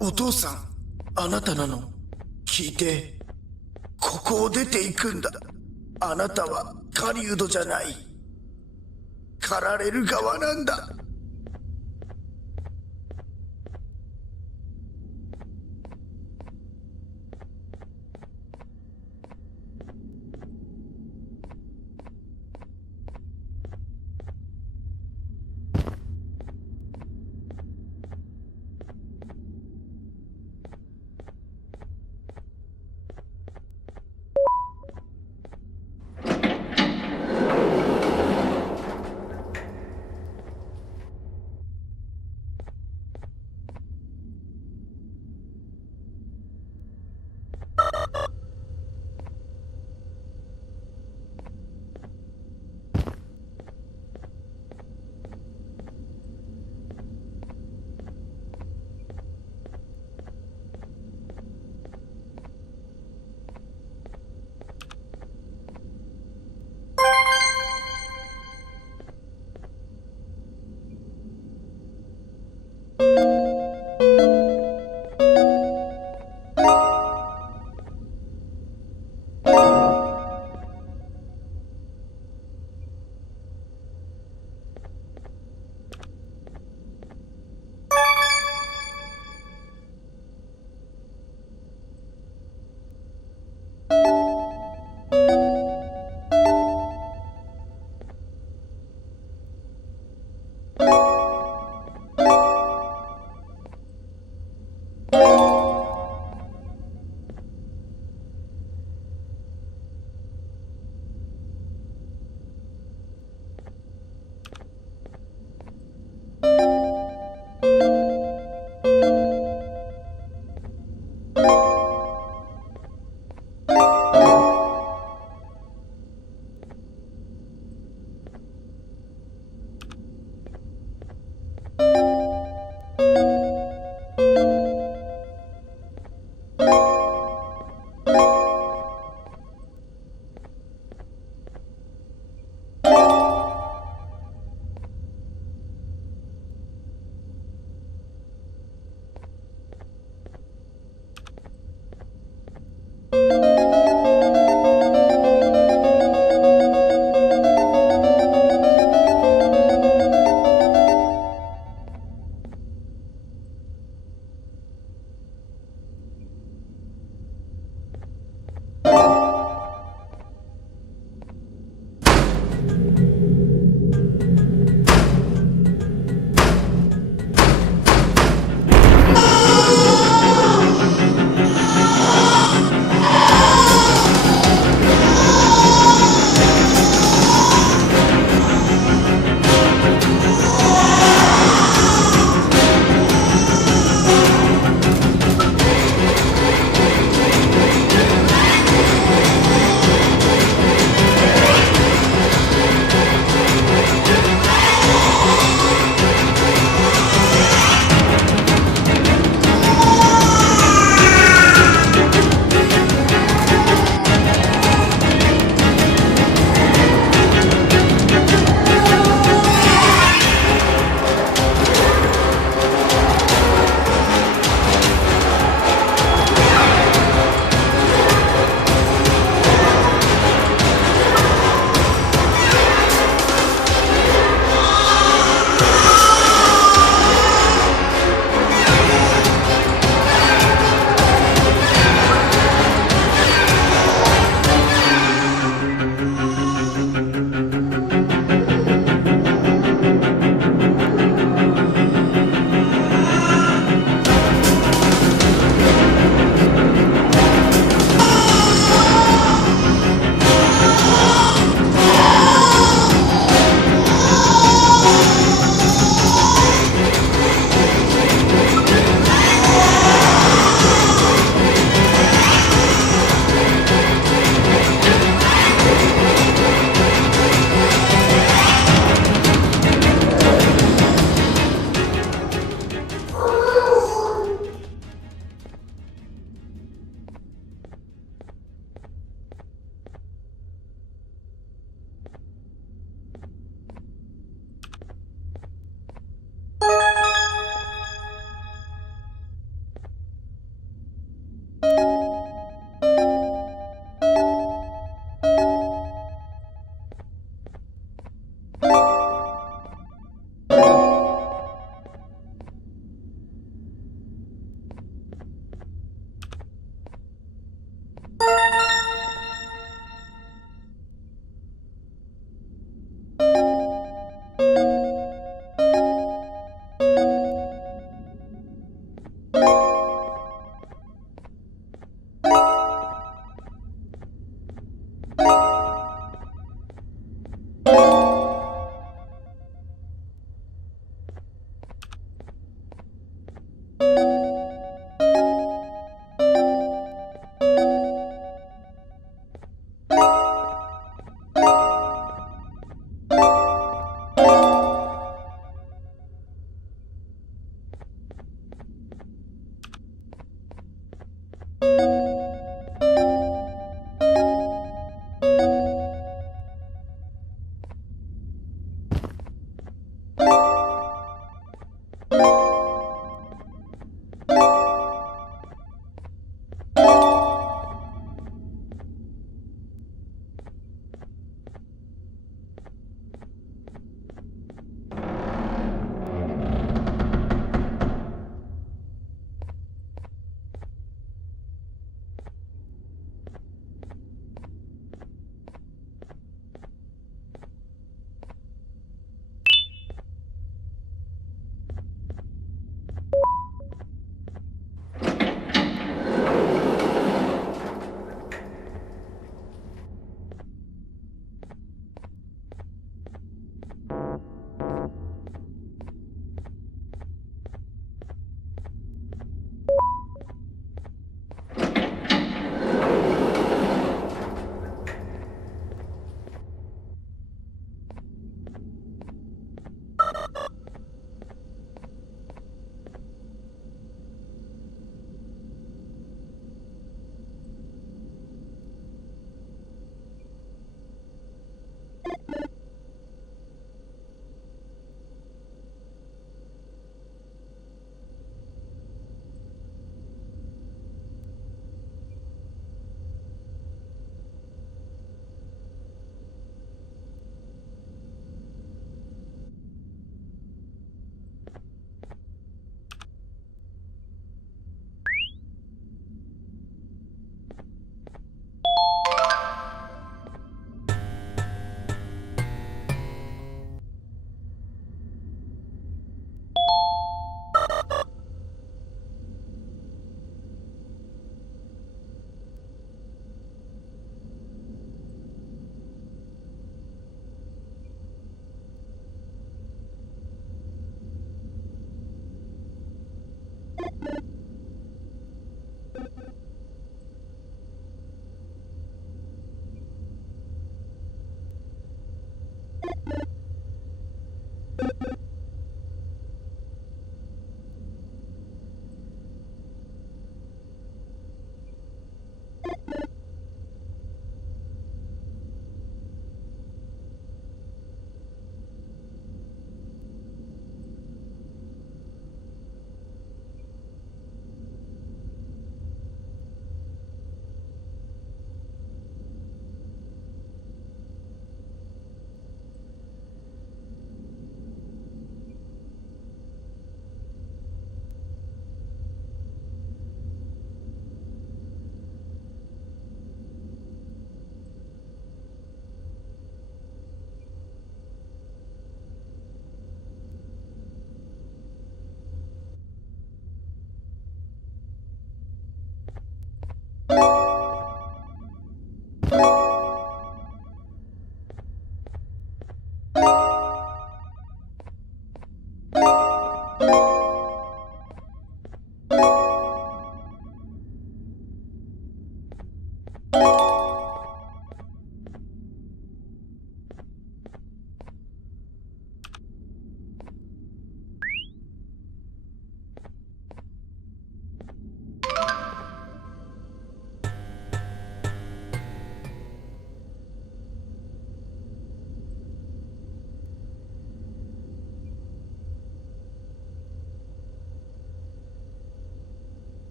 お父さん、あなたなの？聞いて。ここを出ていくんだ。あなたは狩人じゃない。狩られる側なんだ。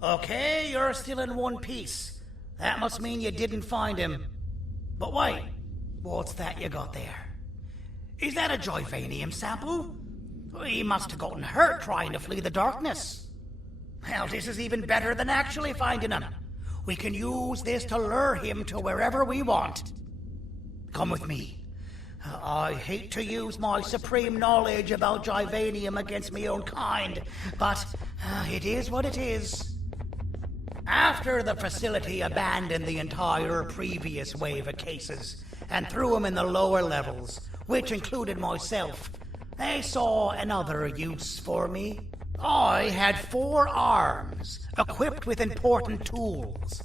Okay, you're still in one piece. That must mean you didn't find him. But wait, what's that you got there? Is that a Joyvanium sample? He must have gotten hurt trying to flee the darkness. Well, this is even better than actually finding him. We can use this to lure him to wherever we want. Come with me. I hate to use my supreme knowledge about Joyvanium against my own kind, but it is what it is. After the facility abandoned the entire previous wave of cases and threw them in the lower levels, which included myself, they saw another use for me. I had 4 arms, equipped with important tools,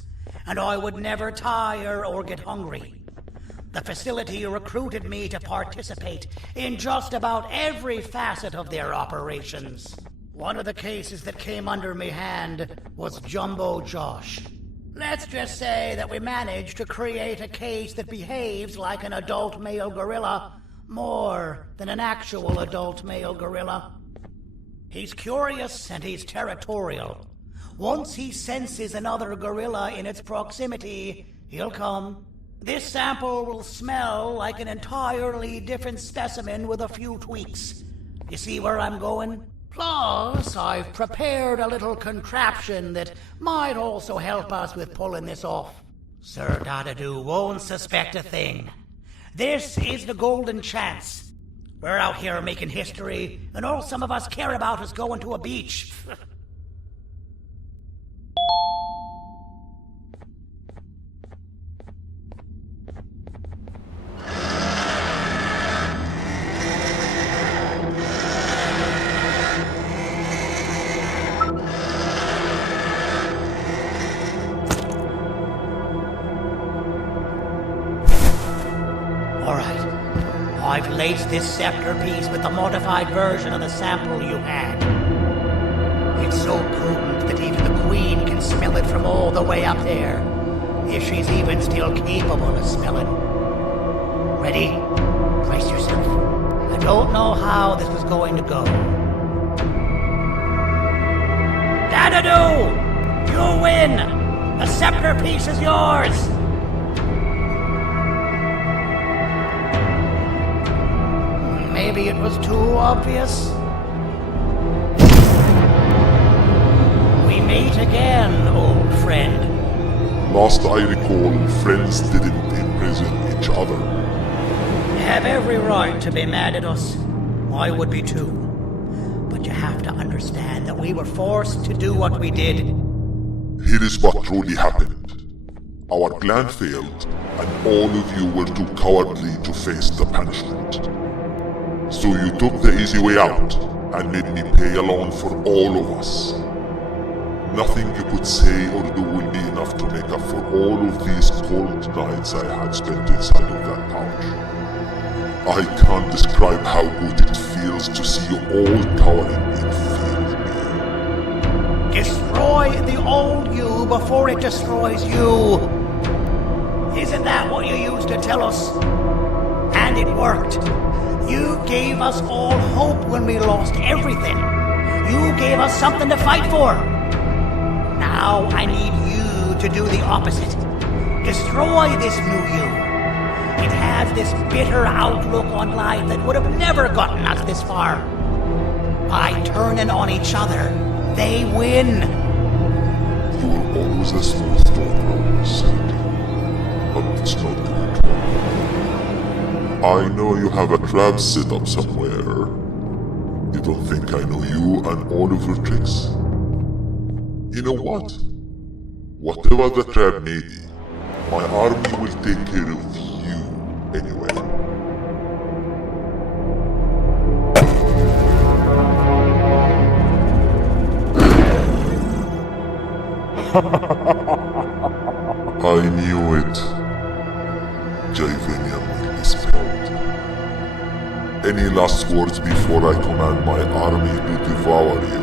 and I would never tire or get hungry. The facility recruited me to participate in just about every facet of their operations. One of the cases that came under me hand was Jumbo Josh. Let's just say that we managed to create a case that behaves like an adult male gorilla, more than an actual adult male gorilla. He's curious and he's territorial. Once he senses another gorilla in its proximity, he'll come. This sample will smell like an entirely different specimen with a few tweaks. You see where I'm going? Plus, I've prepared a little contraption that might also help us with pulling this off. Sir Dadadoo won't suspect a thing. This is the golden chance. We're out here making history, and all some of us care about is going to a beach. I've laced this scepter piece with the modified version of the sample you had. It's so potent that even the Queen can smell it from all the way up there, if she's even still capable of smelling. Ready? Brace yourself. I don't know how this is going to go. Dadadoo! You win! The scepter piece is yours! Maybe it was too obvious. We meet again, old friend. Last I recall, friends didn't imprison each other. You have every right to be mad at us. I would be too. But you have to understand that we were forced to do what we did. Here is what truly happened. Our plan failed, and all of you were too cowardly to face the punishment. So you took the easy way out, and made me pay alone for all of us. Nothing you could say or do will be enough to make up for all of these cold nights I had spent inside of that pouch. I can't describe how good it feels to see you all cowering in fear of me. Destroy the old you before it destroys you. Isn't that what you used to tell us? And it worked. You gave us all hope when we lost everything. You gave us something to fight for. Now I need you to do the opposite. Destroy this new you. It has this bitter outlook on life that would have never gotten us this far. By turning on each other, they win. You were always a smooth talker, Sandy. But it's not going to work. I know you have a trap set up somewhere. You don't think I know you and all of your tricks? You know what? Whatever the trap may be, my army will take care of you anyway. I knew it. Joyvanium will be spelled. Any last words before I command my army to devour you?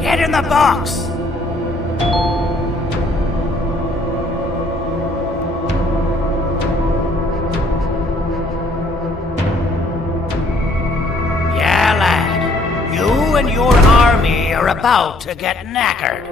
Get in the box! Yeah, lad. You You and your army are about to get knackered.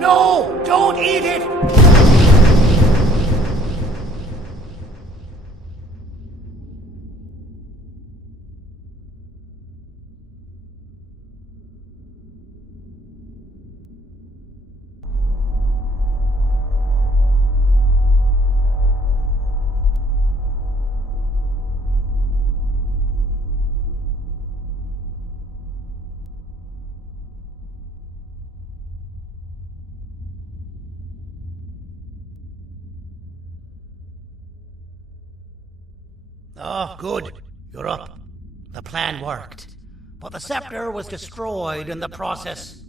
No! Don't eat it! Oh, good. You're up. The plan worked. But the scepter was destroyed in the process.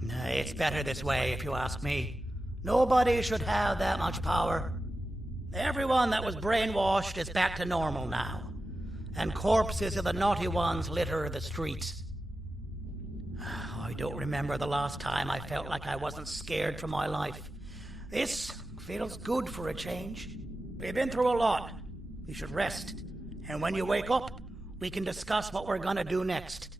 It's better this way, if you ask me. Nobody should have that much power. Everyone that was brainwashed is back to normal now. And corpses of the naughty ones litter the streets. I don't remember the last time I felt like I wasn't scared for my life. This feels good for a change. We've been through a lot. You should rest. And when you wake up, we can discuss what we're gonna do next.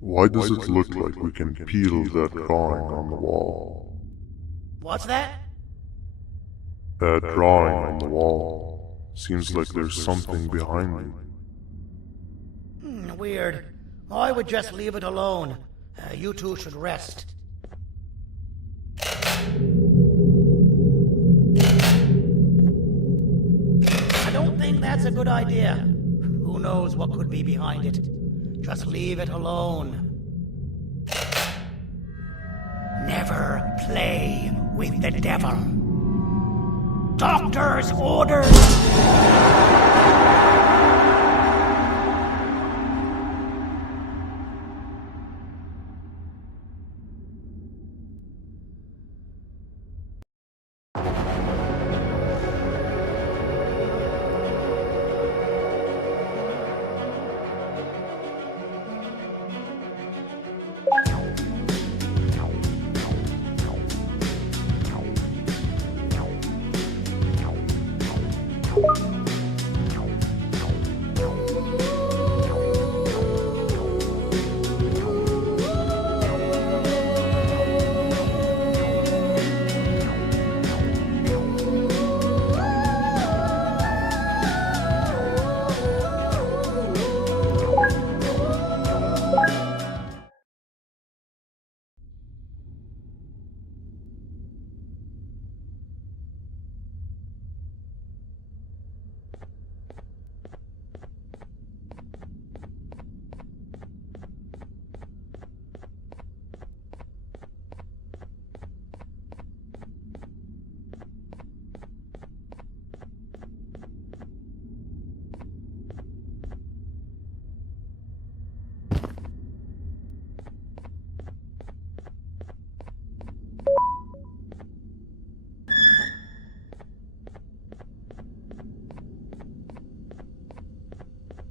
Why does it look like we can peel that drawing on the wall? What's that? That drawing on the wall. Seems like there's something behind it. Weird. I would just leave it alone. You two should rest. I don't think that's a good idea. Who knows what could be behind it? Just leave it alone. Never play with the devil. Doctor's orders!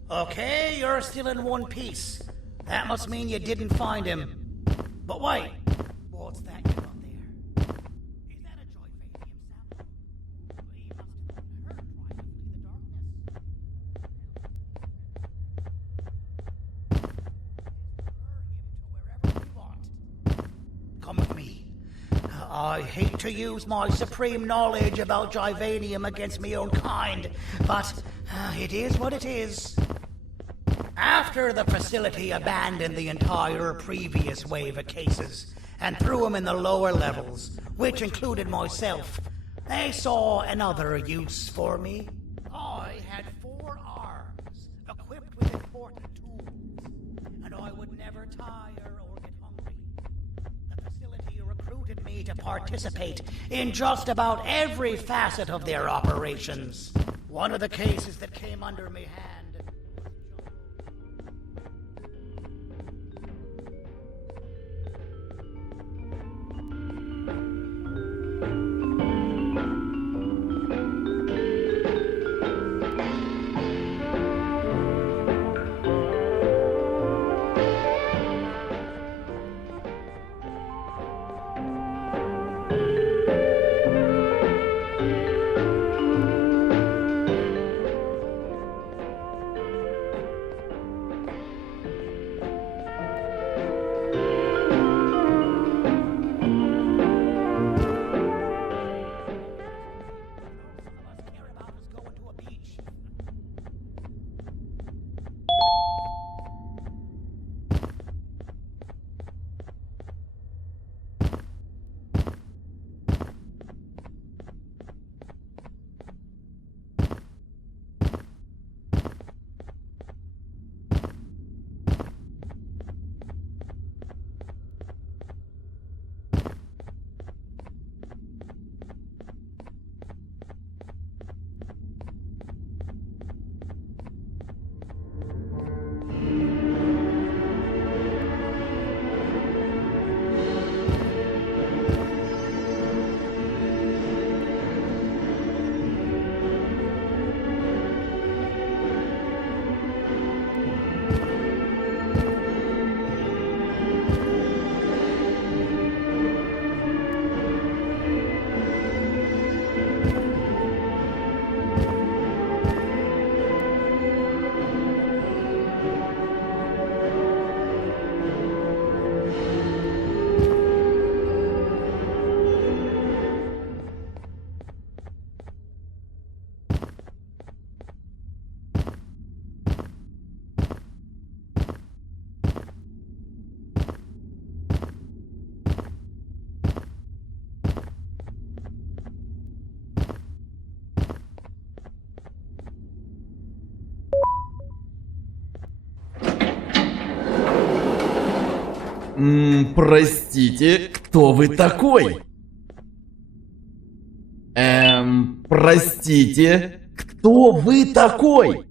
Okay, you're still in one piece. That must mean you didn't find him. But wait, what's that you got there? Is that a Joyvanium sample? He must have gotten hurt trying to flee the darkness. Lure him to wherever we want. Come with me. I hate to use my supreme knowledge about Joyvanium against my own kind, but it is what it is. After the facility abandoned the entire previous wave of cases and threw them in the lower levels, which included myself, they saw another use for me. I had 4 arms, equipped with important tools, and I would never tire or get hungry. The facility recruited me to participate in just about every facet of their operations. One of the cases that came under me hand Простите, кто вы такой? Простите, кто вы такой?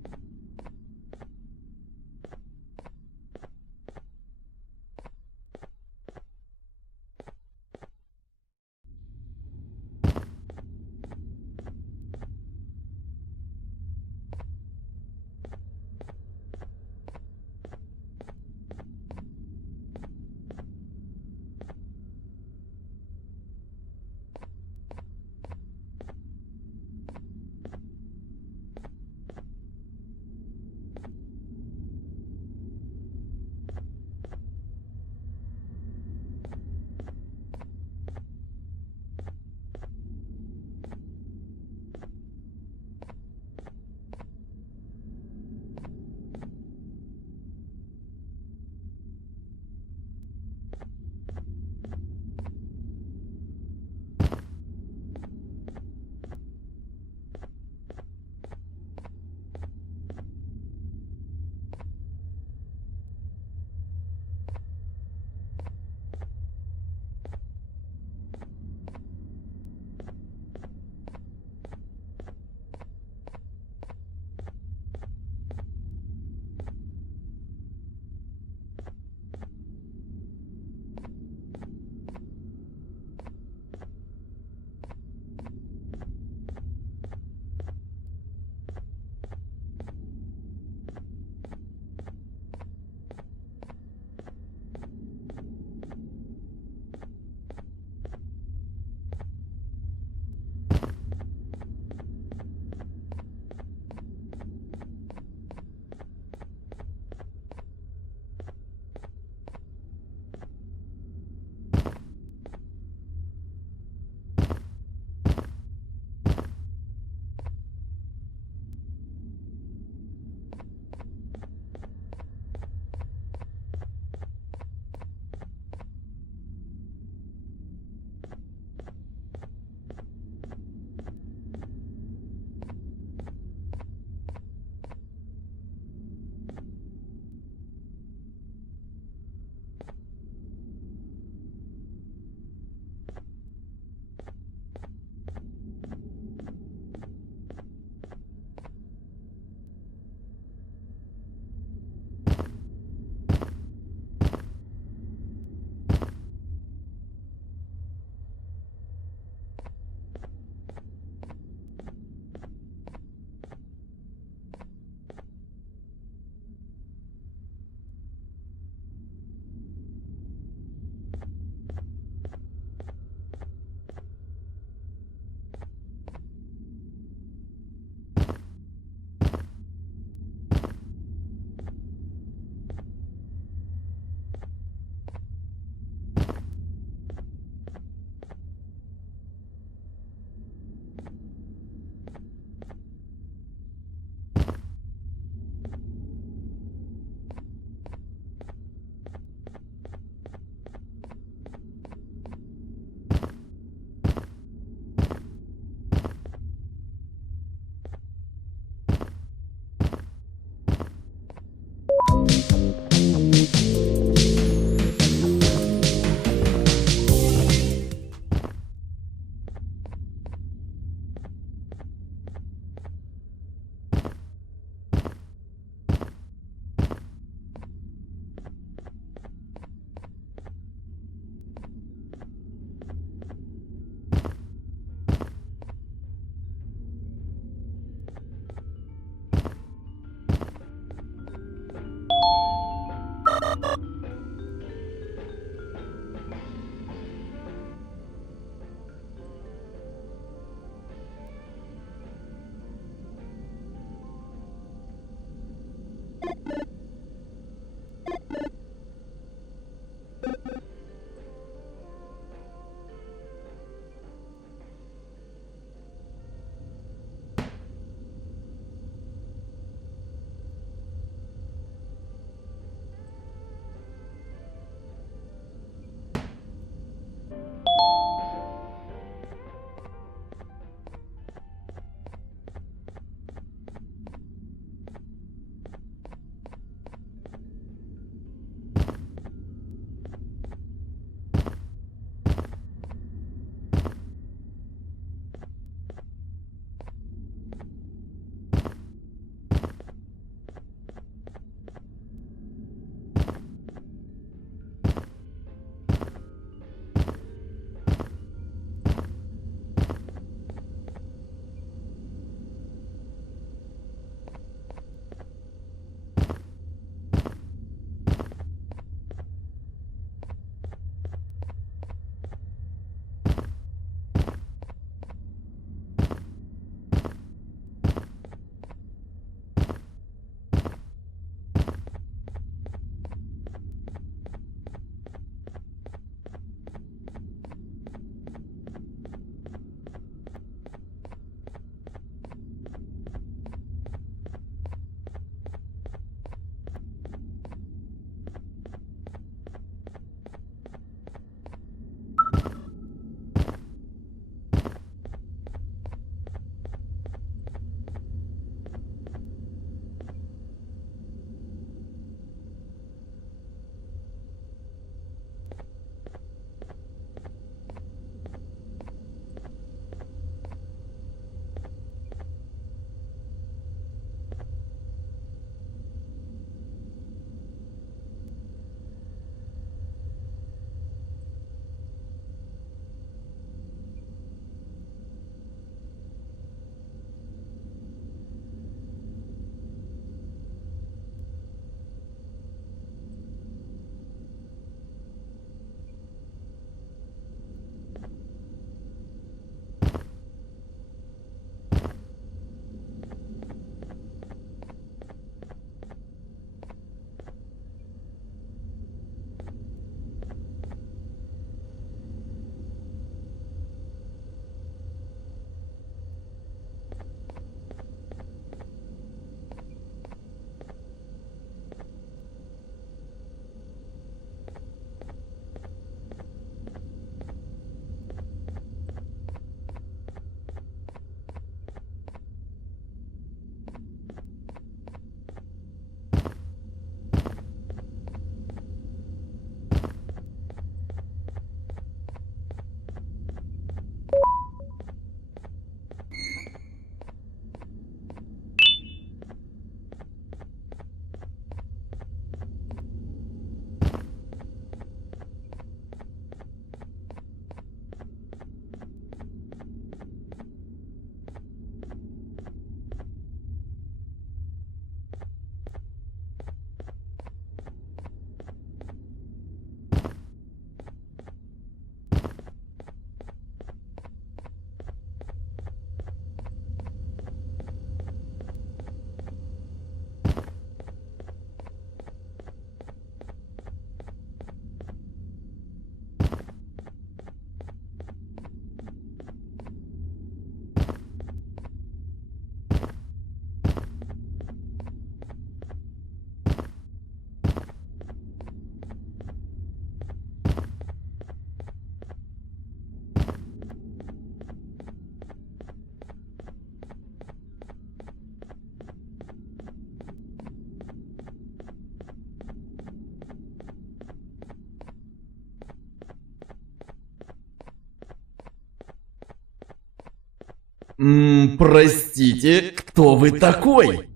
Простите, кто вы такой?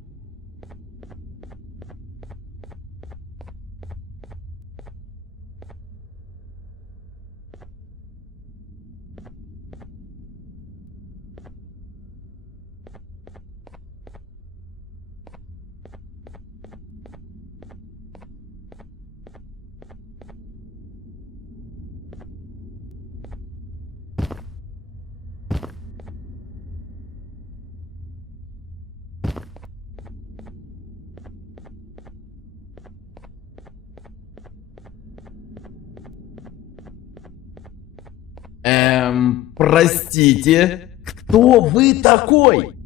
Простите, кто вы такой?